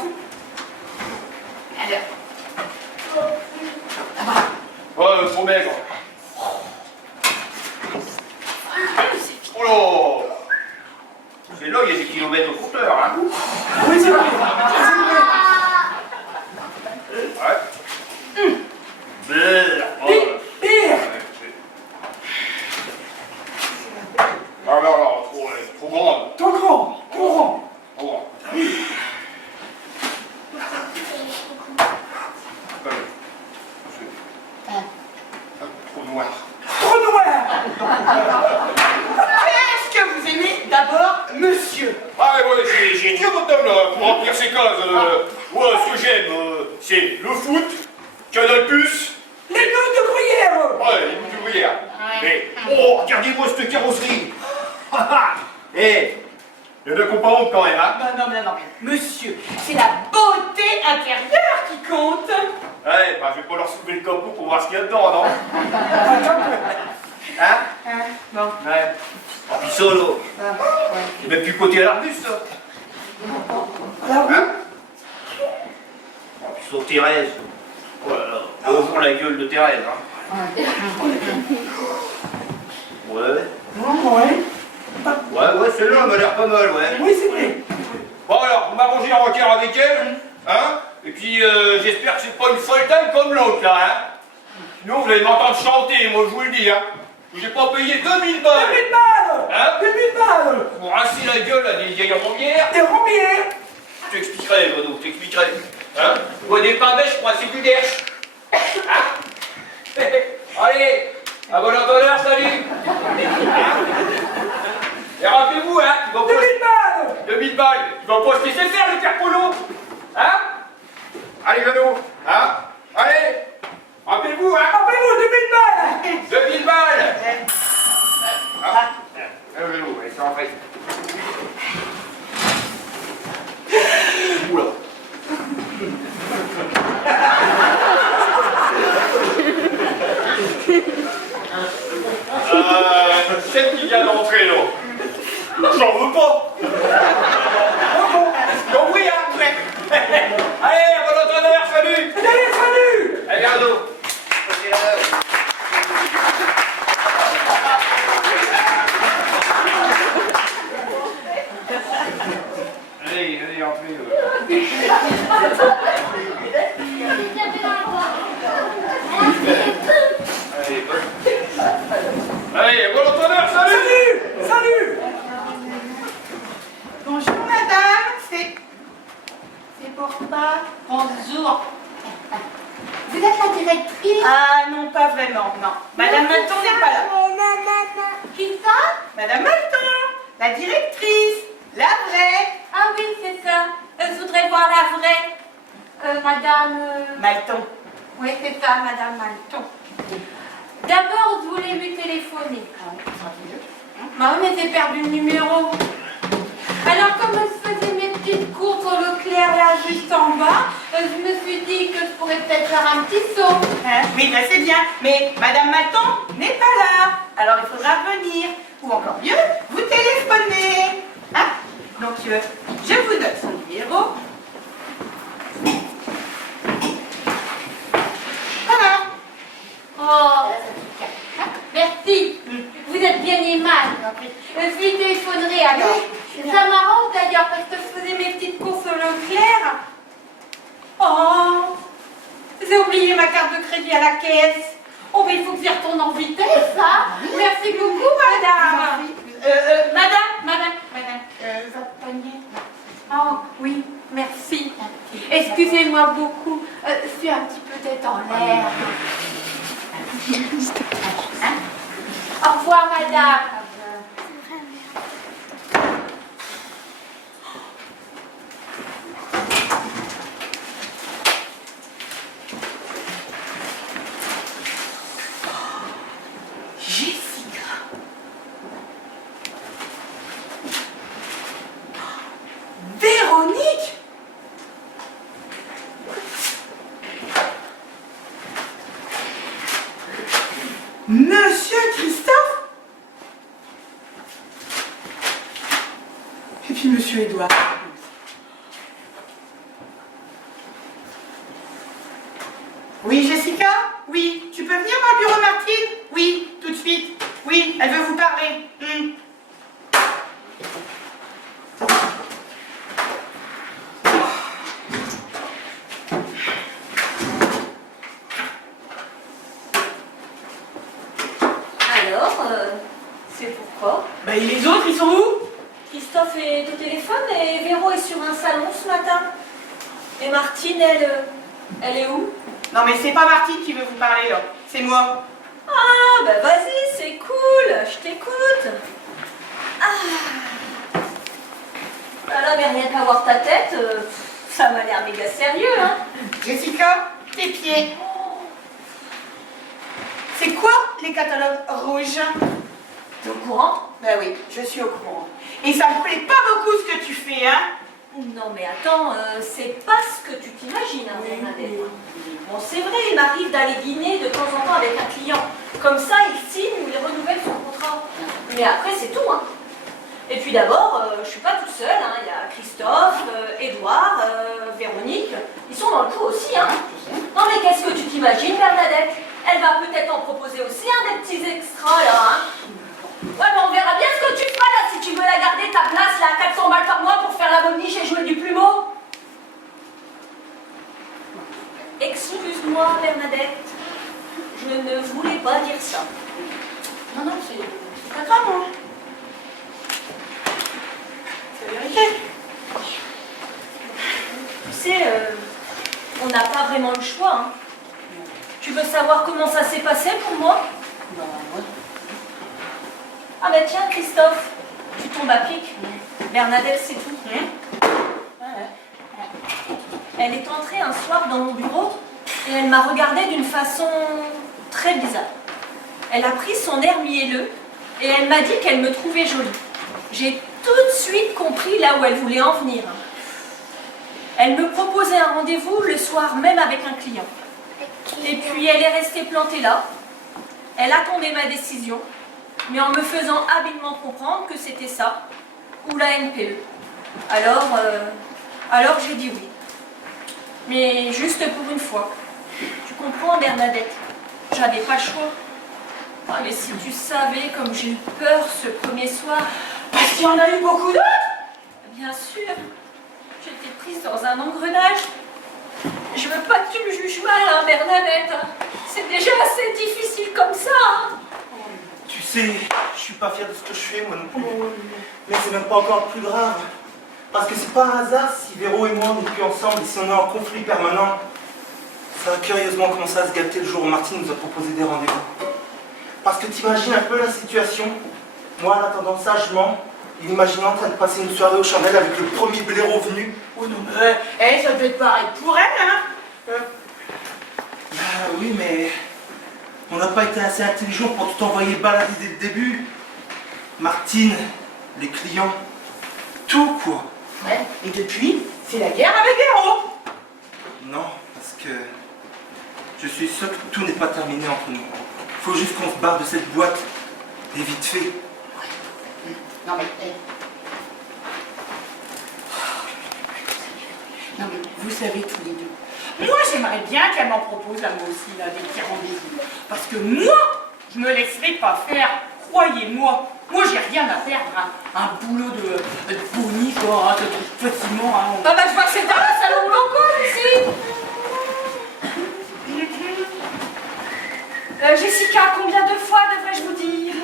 Ouais, trop maigre. Oh là! C'est là, il y a des kilomètres au compteur, hein? Oui, c'est vrai. Ouais. Pire. Alors, trop grande. Trop grand. Trop grand. Trop grande. Trop noir. Trop noir. Est-ce que vous aimez d'abord monsieur? Ah ouais, j'ai dit à votre dame là, pour remplir ses cases. Ouais, ce que j'aime, c'est le foot, Canal+, Les noms de gruyère. ouais, les bouts de gruyère. Mais, oh, regardez-moi cette carrosserie. Eh, il y en a qu'on pas honte quand même, hein. Non. Monsieur, c'est la beauté intérieure qui compte. Ouais, bah je vais pas leur soulever le capot pour voir ce qu'il y a dedans, non? Hein? Non. Ouais. Oh, puis solo. Il même plus côté à l'arbuste, ça. Alors oui. Hein? Oh, puis sur Thérèse. Oh là là, bonjour la gueule de Thérèse, hein. Ouais. Ouais, celle-là, elle m'a l'air pas mal, ouais. Oui, c'est vrai. Bon alors, vous m'arrangez un rencard avec elle, hein? Et puis, j'espère que c'est pas une folle dingue comme l'autre, là, hein? Sinon, vous allez m'entendre chanter, moi, je vous le dis, hein? J'ai pas payé 2000 balles! 2000 balles. Hein? 2000 balles. Pour rincer la gueule à des vieilles rombières. Des rombières. Je t'expliquerai, Bruno, je t'expliquerai. Hein? Moi, des pains bêches, moi, c'est du derche. Hein? Allez, à bon entendeur, salut! Hein? Et rappelez-vous, hein, tu vas pas... 2000 balles. 2000 balles, tu vas pas se laisser faire, le père Polo! Hein? Allez, Bruno, hein? Allez! Rappelez-vous, hein? Rappelez-vous, 2000 balles. 2000 balles! Ah, le vélo, allez, c'est en fait. Oula! Celle qui vient d'entrer, là. J'en veux pas! Non, directrice. Ah non, pas vraiment, non. Madame Malton n'est pas là. Qui ça? Madame Malton, la directrice, la vraie. Ah oui, c'est ça. Je voudrais voir la vraie. Madame... Malton. Oui, c'est ça, Madame Malton. D'abord, je voulais lui téléphoner. Bah oui, mais j'ai perdu le numéro. Alors, comme je faisais mes petites courses au Leclerc là, juste en bas, je me suis dit que je pourrais peut-être faire un petit saut. Hein? Oui, ben c'est bien. Mais Madame Malton n'est pas là. Alors il faudra venir. Ou encore mieux, vous téléphonez. Hein? Donc, je vous donne son numéro. Voilà. Oh, merci. Vous êtes bien aimable. Je lui téléphonerai alors. Ça m'arrange d'ailleurs parce que je faisais mes petites courses au Leclerc. Oh, j'ai oublié ma carte de crédit à la caisse. Oh, mais il faut que j'y retourne en vitesse. Ça. Merci beaucoup, madame. Madame, votre poignet. Oh, oui, merci. Excusez-moi beaucoup. Je suis un petit peu tête en l'air. Au revoir, madame. Jessica. Véronique. Monsieur Christophe. Et puis Monsieur Édouard. Oui, Jessica? Oui. Tu peux venir dans le bureau, Martine? Oui, tout de suite. Oui, elle veut vous parler. Alors, c'est pourquoi? Bah, et les autres, ils sont où? Christophe est au téléphone et Véro est sur un salon ce matin. Et Martine, elle est où? Non, mais c'est pas Martine qui veut vous parler, là. C'est moi. Ah, bah vas-y, c'est cool, je t'écoute. Ah. Voilà, mais rien qu'à voir ta tête, ça m'a l'air méga sérieux, hein. Jessica, tes pieds. C'est quoi les catalogues rouges? T'es au courant? Ben oui, je suis au courant. Et ça me plaît pas beaucoup ce que tu fais, hein? Non, mais attends, c'est pas ce que tu t'imagines, hein, Bernadette. Bon, c'est vrai, il m'arrive d'aller dîner de temps en temps avec un client. Comme ça, il signe ou il renouvelle son contrat. Mais après, c'est tout, hein. Et puis d'abord, je suis pas toute seule, hein. Il y a Christophe, Édouard, Véronique. Ils sont dans le coup aussi, hein. Non, mais qu'est-ce que tu t'imagines, Bernadette? Elle va peut-être en proposer aussi, hein, des petits extras, là, hein. Ouais, mais on verra bien ce que tu feras, là, si tu veux la garder, ta place, là, à 400 balles par mois pour faire la boniche et jouer du plumeau. Excuse-moi, Bernadette. Je ne voulais pas dire ça. Non, non, c'est pas grave, hein. C'est la vérité. Tu sais, on n'a pas vraiment le choix, hein. Tu veux savoir comment ça s'est passé pour moi? Non, moi. Ah ben tiens, Christophe, tu tombes à pic. Bernadette, c'est tout. Elle est entrée un soir dans mon bureau et elle m'a regardée d'une façon très bizarre. Elle a pris son air mielleux et elle m'a dit qu'elle me trouvait jolie. J'ai tout de suite compris là où elle voulait en venir. Elle me proposait un rendez-vous le soir même avec un client. Et puis elle est restée plantée là. Elle attendait ma décision, mais en me faisant habilement comprendre que c'était ça, ou la NPE. Alors j'ai dit oui. Mais juste pour une fois. Tu comprends, Bernadette? J'avais pas le choix. Ah, mais si tu savais comme j'ai eu peur ce premier soir. Parce qu'il y en a eu beaucoup d'autres? Bien sûr. J'étais prise dans un engrenage. Je veux pas que tu me juges mal, hein, Bernadette. C'est déjà assez difficile comme ça, hein. Tu sais, je suis pas fier de ce que je fais, moi non plus. Mais c'est même pas encore plus grave. Parce que c'est pas un hasard si Véro et moi on n'est plus ensemble et si on est en conflit permanent. Ça a curieusement commencé à se gâter le jour où Martine nous a proposé des rendez-vous. Parce que t'imagines un peu la situation? Moi, en attendant sagement, il imaginait en train de passer une soirée aux chandelles avec le premier blaireau venu. Oh non, mais ça devait être pareil pour elle, hein. Ah oui, mais on n'a pas été assez intelligent pour tout envoyer balader dès le début. Martine, les clients, tout quoi. Ouais, et depuis, c'est la guerre avec Véro. Non, parce que je suis sûr que tout n'est pas terminé entre nous. Faut juste qu'on se barre de cette boîte, et vite fait. Non mais, non mais, vous savez tous les deux. Moi, j'aimerais bien qu'elle m'en propose, là, moi aussi, là, des petits rendez-vous. Parce que moi, je me laisserai pas faire, croyez-moi. Moi, j'ai rien à perdre, hein. Un boulot de boni, quoi, hein, de facilement, hein. Ah bah je vois que c'est dans le salon locaux ici. Jessica, combien de fois devrais-je vous dire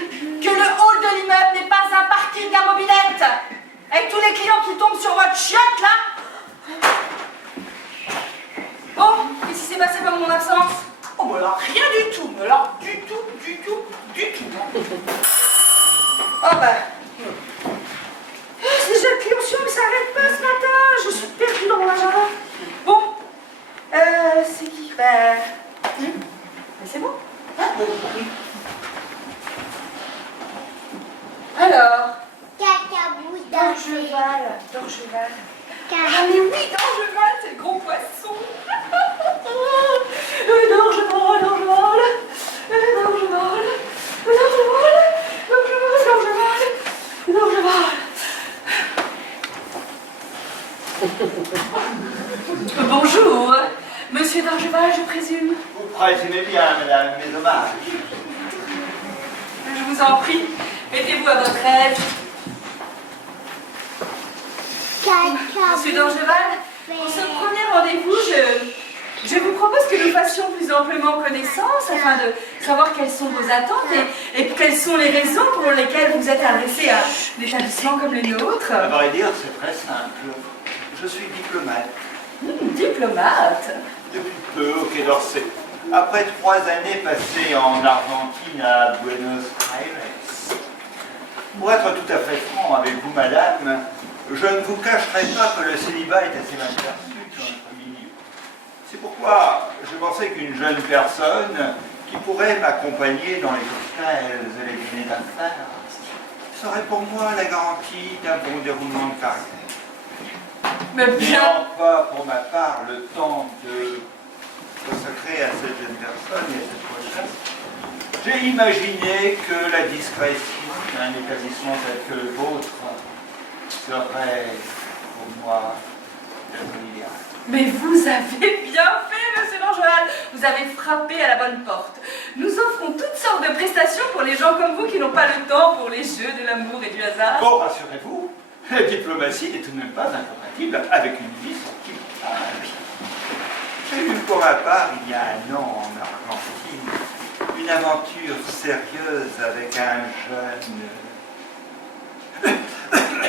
que le hall de l'immeuble n'est pas un parking à mobilette? Avec tous les clients qui tombent sur votre chiotte là. Bon, qu'est-ce qui s'est passé pendant mon absence? Oh, mais alors, rien du tout, mais alors, du tout. Oh bah. C'est déjà le client mais ça arrête pas ce matin. Je suis perdue dans mon agenda. Bon. C'est qui? Mais c'est bon. Hein? Alors. D'Orgeval. Ah mais oui, D'Orgeval, c'est le gros poisson. Bonjour, monsieur D'Orgeval, je présume. Vous présumez bien, madame, mes hommages. Je vous en prie, mettez-vous à votre aise. Monsieur D'Orgeval, pour ce premier rendez-vous, je vous propose que nous fassions plus amplement connaissance afin de savoir quelles sont vos attentes et quelles sont les raisons pour lesquelles vous êtes adressé à un établissement comme le nôtre. À vrai dire, c'est très simple. Je suis diplomate. Diplomate? Depuis peu au Quai d'Orsay. Après 3 années passées en Argentine à Buenos Aires. Pour être tout à fait franc avec vous, madame, je ne vous cacherai pas que le célibat est assez mal perçu dans notre milieu. C'est pourquoi je pensais qu'une jeune personne qui pourrait m'accompagner dans les cocktails et les dîners d'affaires serait pour moi la garantie d'un bon déroulement de carrière. Mais bien. N'ayant pas pour ma part le temps de consacrer à cette jeune personne et à cette recherche, j'ai imaginé que la discrétion d'un établissement tel que le vôtre serait pour moi l'idéal. Mais vous avez bien fait, monsieur D'Orgeval. Vous avez frappé à la bonne porte. Nous offrons toutes sortes de prestations pour les gens comme vous qui n'ont pas le temps pour les jeux de l'amour et du hasard. Bon, rassurez-vous, la diplomatie n'est tout de même pas incompatible avec une vie sentimentale. J'ai eu pour ma part, il y a 1 an en Argentine, une aventure sérieuse avec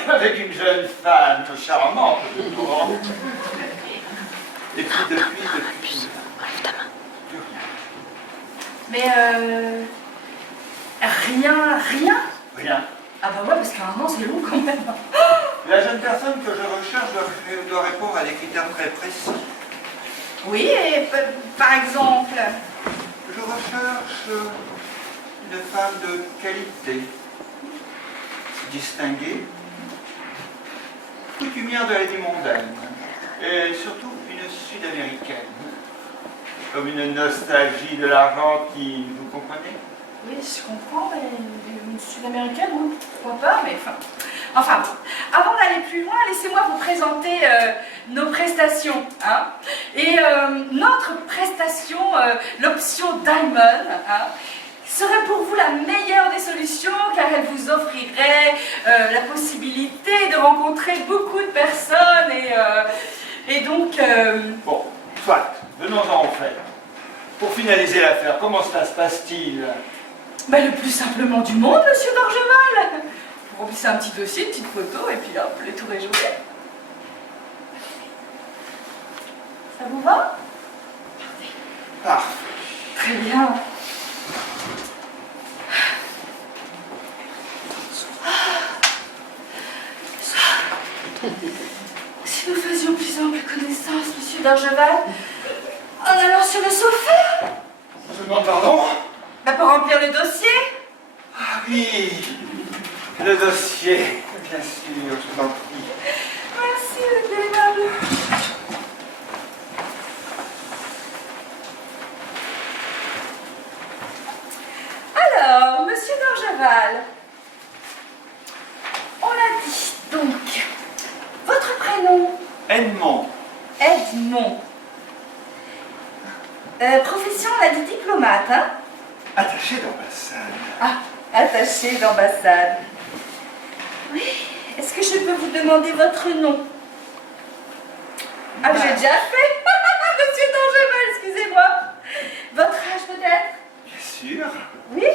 avec une jeune femme charmante. Et puis depuis, plus rien. Mais rien? Rien. Ah bah ouais, parce qu'à un moment c'est long quand même. La jeune personne que je recherche doit répondre à des critères très précis. Oui, et par exemple? Je recherche une femme de qualité, distinguée, coutumière de la vie mondaine, et surtout une sud-américaine, comme une nostalgie de l'Argentine, vous comprenez? Oui, je comprends, mais une sud-américaine, oui, pourquoi pas, mais enfin, avant d'aller plus loin, laissez-moi vous présenter nos prestations. Hein. Et notre prestation, l'option Diamond, hein, serait pour vous la meilleure des solutions car elle vous offrirait la possibilité de rencontrer beaucoup de personnes et donc... Bon, soit, venons-en au fait. Pour finaliser l'affaire, comment ça se passe-t-il? Ben, le plus simplement du monde, monsieur D'Orgeval. Vous remplissez un petit dossier, une petite photo et puis hop, les tours est joué. Ça vous va? Parfait. Très bien. Si nous faisions plus ample connaissance, monsieur d'Orgeval, en allant sur le sofa, Je demande pardon? bah, pour remplir le dossier. Ah oui, le dossier, bien sûr, je vous en prie. Merci, vous êtes bien aimable. Alors, monsieur d'Orgeval, on l'a dit, donc, votre prénom? Edmond. Edmond. Profession, on a dit diplomate, hein? Attaché d'ambassade. Ah, attaché d'ambassade. Oui, est-ce que je peux vous demander votre nom? Ah, j'ai déjà fait. Monsieur d'Orgeval, excusez-moi. Votre âge peut-être? Bien sûr. Oui.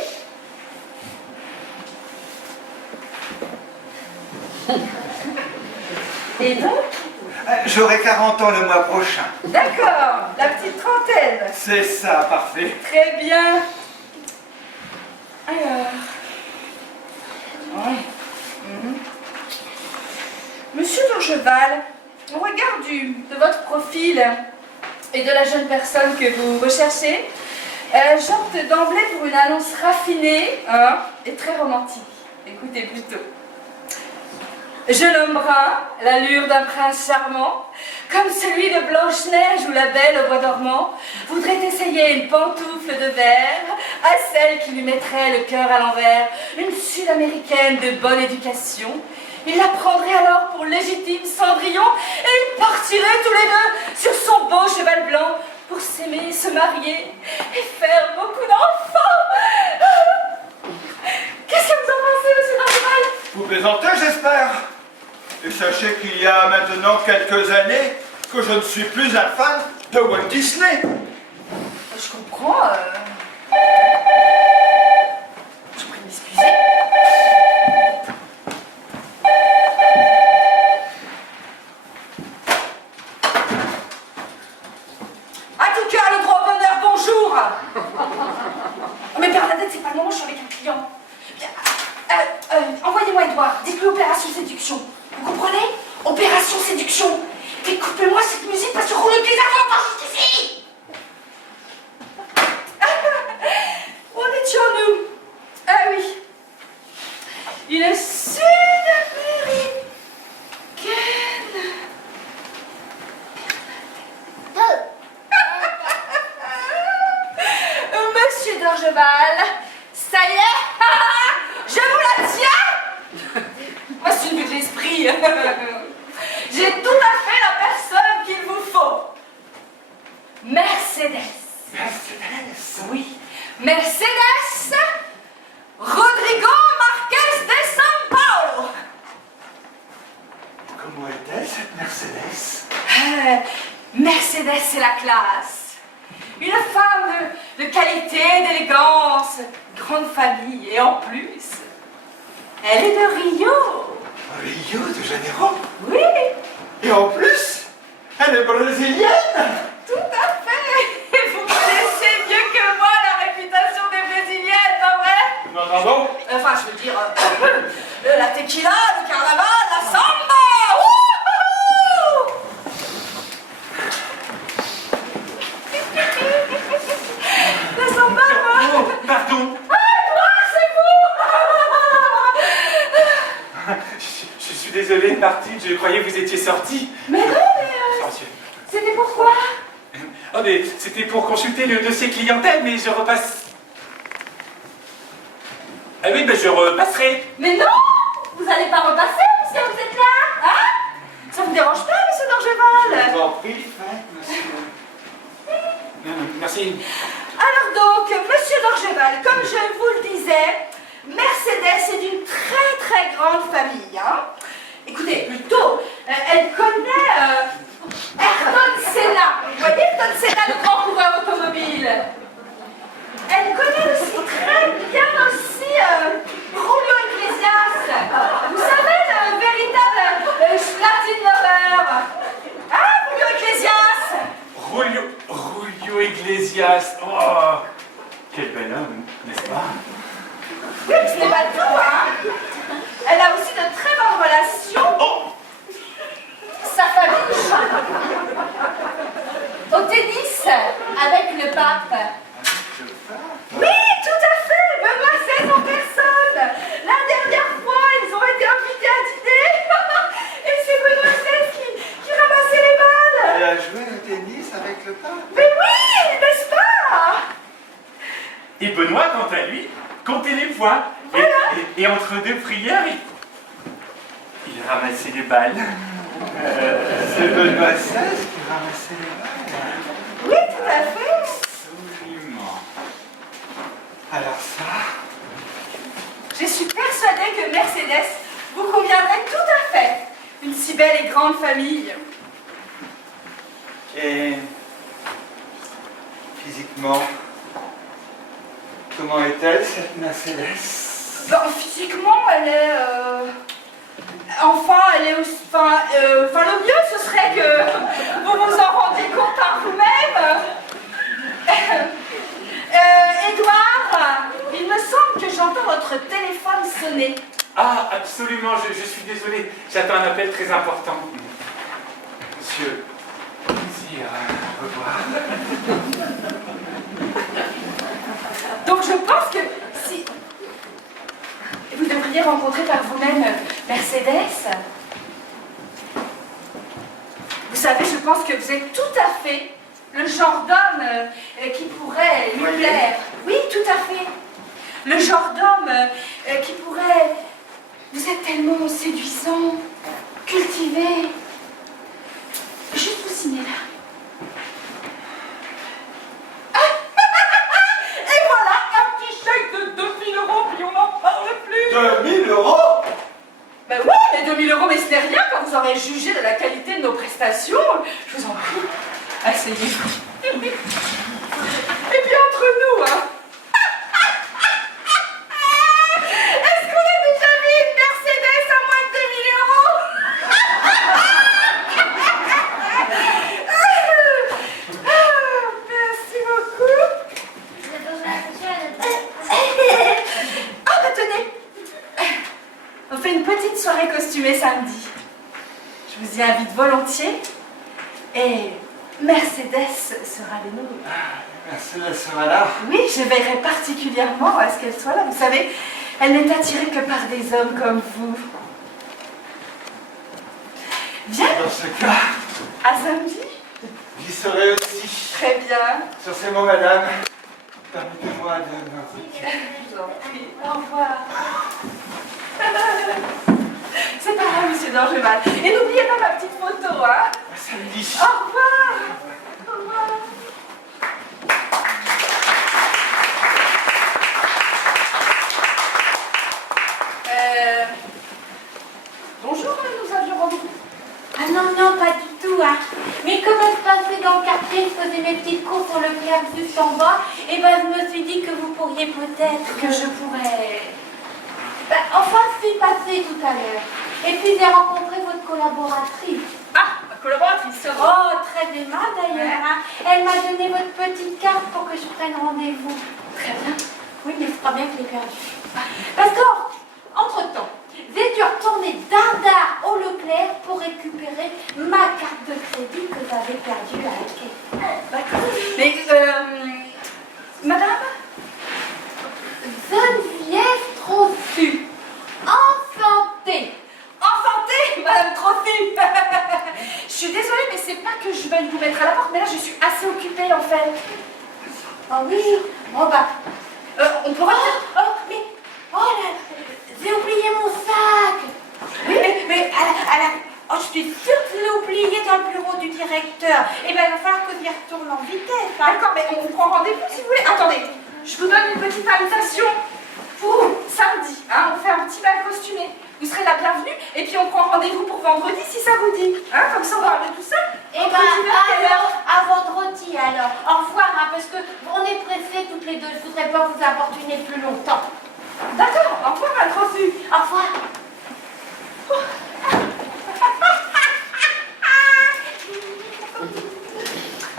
Et donc? J'aurai 40 ans le mois prochain. D'accord, la petite trentaine. C'est ça, parfait. Très bien. Alors. Ouais. Monsieur d'Orgeval, au regard de votre profil et de la jeune personne que vous recherchez, j'opte d'emblée pour une annonce raffinée, hein, et très romantique. Écoutez plutôt. Jeune homme brun, l'allure d'un prince charmant, comme celui de Blanche-Neige ou la Belle au bois dormant, voudrait essayer une pantoufle de verre à celle qui lui mettrait le cœur à l'envers, une Sud-Américaine de bonne éducation. Il la prendrait alors pour légitime Cendrillon et ils partiraient tous les deux sur son beau cheval blanc pour s'aimer, se marier et faire beaucoup d'enfants. Qu'est-ce que vous en pensez, monsieur d'Orgeval? Vous plaisantez, j'espère. Et sachez qu'il y a maintenant quelques années que je ne suis plus un fan de Walt Disney. Je comprends. Je vous prie de m'excuser. À tout cœur, le droit au bonheur, bonjour. Oh, mais Bernadette, c'est pas le moment, je suis avec un client. Envoyez-moi Edouard, dites-lui opération séduction. Vous comprenez? Opération séduction. Et coupez-moi cette musique parce que roule le pied avant jusqu'ici. Où en étions-nous? Ah oui. Une Sud-Américaine. Monsieur d'Orgeval, ça y est, je vous la tiens. Moi, c'est une vue de l'esprit. J'ai tout à fait la personne qu'il vous faut. Mercedes. Mercedes? Oui. Mercedes Rodrigo Marquez de São Paulo. Comment est-elle, cette Mercedes? Mercedes, c'est la classe. Une femme de qualité, d'élégance, grande famille. Et en plus, elle est de Rio. Rio de Janeiro? Oui, Et en plus, elle est brésilienne? tout à fait. Et vous connaissez mieux que moi la réputation des Brésiliennes, pas vrai? Non, non, non. Enfin, je veux dire, la tequila, le carnaval, la samba. Wouhou! La samba, moi. Oh, pardon. Je suis désolé, Martine, je croyais que vous étiez sortie. Mais non, mais Monsieur. c'était pourquoi? Oh, mais c'était pour consulter le dossier clientèle, mais je repasse. Ah oui, ben je repasserai. Mais non, vous allez pas repasser puisque vous êtes là, hein? Ça vous dérange pas, monsieur d'Orgeval? Je vous en prie, faites, monsieur. Merci. Alors donc, monsieur d'Orgeval, comme je vous le disais, Mercedes est d'une très très grande famille, hein? Écoutez, plutôt, elle connaît Ayrton Senna. Vous voyez Ayrton Senna, le grand coureur automobile? Elle connaît aussi très bien aussi Julio Iglesias. Vous savez, le véritable Latin lover. Hein, Julio Iglesias? Julio Iglesias. Quel bel homme, n'est-ce pas? Oui, ce n'est pas tout, hein. Elle a aussi de très bonnes relations. Oh! Sa famille. Au tennis, avec le pape. Oui, tout à fait. Benoît XVI en personne. La dernière fois, ils ont été invités à dîner. Et c'est Benoît XVI qui ramassait les balles. Elle a joué au tennis avec le pape. Mais oui, n'est-ce pas? Et Benoît, quant à lui, comptait les points. Voilà. Et entre deux prières, il ramassait les balles. C'est Benoît XVI qui ramassait les balles. Oui, tout à fait. Absolument. Alors ça... Je suis persuadée que Mercedes vous conviendrait tout à fait. Une si belle et grande famille. Et physiquement, comment est-elle cette Mercedes? Ben, physiquement, elle est... Enfin, elle est... Enfin, le mieux, ce serait que vous vous en rendiez compte par vous-même. Édouard, il me semble que j'entends votre téléphone sonner. Ah, absolument, je suis désolé. J'attends un appel très important. Monsieur, plaisir à revoir. Donc je pense que si... Vous devriez rencontrer par vous-même Mercedes. Vous savez, je pense que vous êtes tout à fait le genre d'homme qui pourrait lui Voyez. plaire. Oui, tout à fait. Le genre d'homme qui pourrait... Vous êtes tellement séduisant, cultivé. Juste vous signer là. Et voilà, un petit chèque de 2000 €, puis on n'en parle plus. 2000 €? Ben oui, mais 2000 €, mais ce n'est rien quand vous aurez jugé de la qualité de nos prestations. Je vous en prie, asseyez-vous. Et puis entre nous, hein. Est-ce qu'on a déjà vu une Mercedes à moins de 2000 €? Merci beaucoup. Ah bah tenez, on fait une petite soirée costumée samedi. Je vous y invite volontiers. Et Mercedes sera les nôtres. Mercedes sera là. Oui, je veillerai particulièrement à ce qu'elle soit là. Vous savez, elle n'est attirée que par des hommes comme vous. Viens, Dans ce cas, à samedi. j'y serai aussi. Très bien. Sur ces mots, madame, permettez-moi de m'inviter. Je vous en prie. Au revoir. C'est pas grave, monsieur d'Angeval. Et n'oubliez pas ma petite photo, hein. À samedi. Au revoir. Au revoir. Bonjour, nous avions rendez-vous. Ah non, non, pas du tout, hein. Mais comme je passais dans le quartier, je faisais mes petites courses sur le clair juste en bas, et ben je me suis dit que vous pourriez peut-être... Que je pourrais... Ben, enfin, je suis passée tout à l'heure. Et puis j'ai rencontré votre collaboratrice. Ah, ma collaboratrice, ça va. Oh, très aimable d'ailleurs, hein. Elle m'a donné votre petite carte pour que je prenne rendez-vous. Très bien. Oui, mais c'est pas bien que je l'ai perdue. Parce que, entre-temps, j'ai dû retourner dardard au Leclerc pour récupérer ma carte de crédit que j'avais perdue à la caisse. D'accord. Mais, madame, Geneviève Trossu, enchantée. enchantée, madame Trothu. Je suis désolée, mais c'est pas que je veuille vous mettre à la porte, mais là, je suis assez occupée, en fait. Ah oui, oh bah, On pourrait... mais, oh là, j'ai oublié mon sac. Oui, mais oh, je suis sûre que je l'ai oublié dans le bureau du directeur. Eh ben, il va falloir que j'y retourne en vitesse. Hein. D'accord, mais on prend rendez-vous si vous voulez. Attendez, je vous donne une petite invitation pour samedi. Hein, on fait un petit bal costumé. Vous serez la bienvenue et puis on prend rendez-vous pour vendredi si ça vous dit. Hein, comme ça on va parler de tout ça. Eh ben, alors, à vendredi alors. Au revoir, hein, parce que on est pressés toutes les deux. Je voudrais pas vous importuner plus longtemps. D'accord, au revoir, madame Trothu. Au revoir.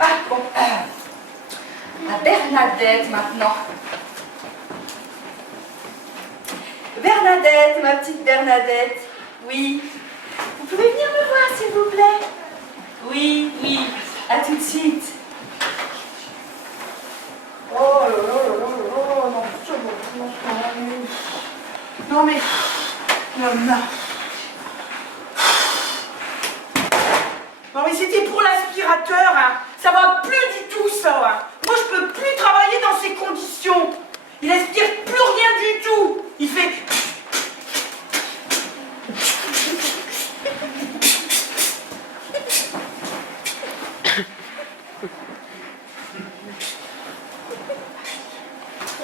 Ah, bon. À Bernadette maintenant. Bernadette, ma petite Bernadette. Oui. Vous pouvez venir me voir, s'il vous plaît? Oui, oui. À tout de suite. Oh là là là là là là, non, c'est bon, non mais, non. Non mais c'était pour l'aspirateur, hein. Ça va plus du tout ça, hein. Moi je peux plus travailler dans ces conditions. Il aspire plus rien du tout. Il fait...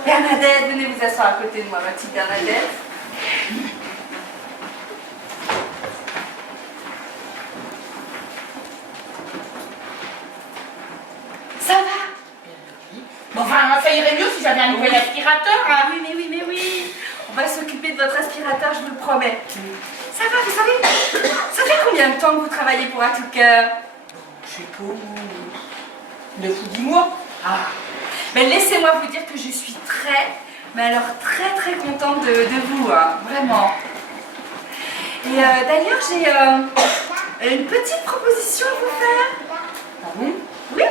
Bernadette, venez vous asseoir à côté de moi, ma petite Bernadette. Ça va? Bon, enfin, ça irait mieux si j'avais un nouvel aspirateur, hein. Mais oui. On va s'occuper de votre aspirateur, je vous le promets. Ça va, vous savez, ça fait combien de temps que vous travaillez pour À Tout Cœur? Je sais pas, 9 ou 10 mois. Ah. Mais laissez-moi vous dire que je suis mais alors très contente de vous, hein, vraiment. Et d'ailleurs, j'ai une petite proposition à vous faire. Ah bon? Oui.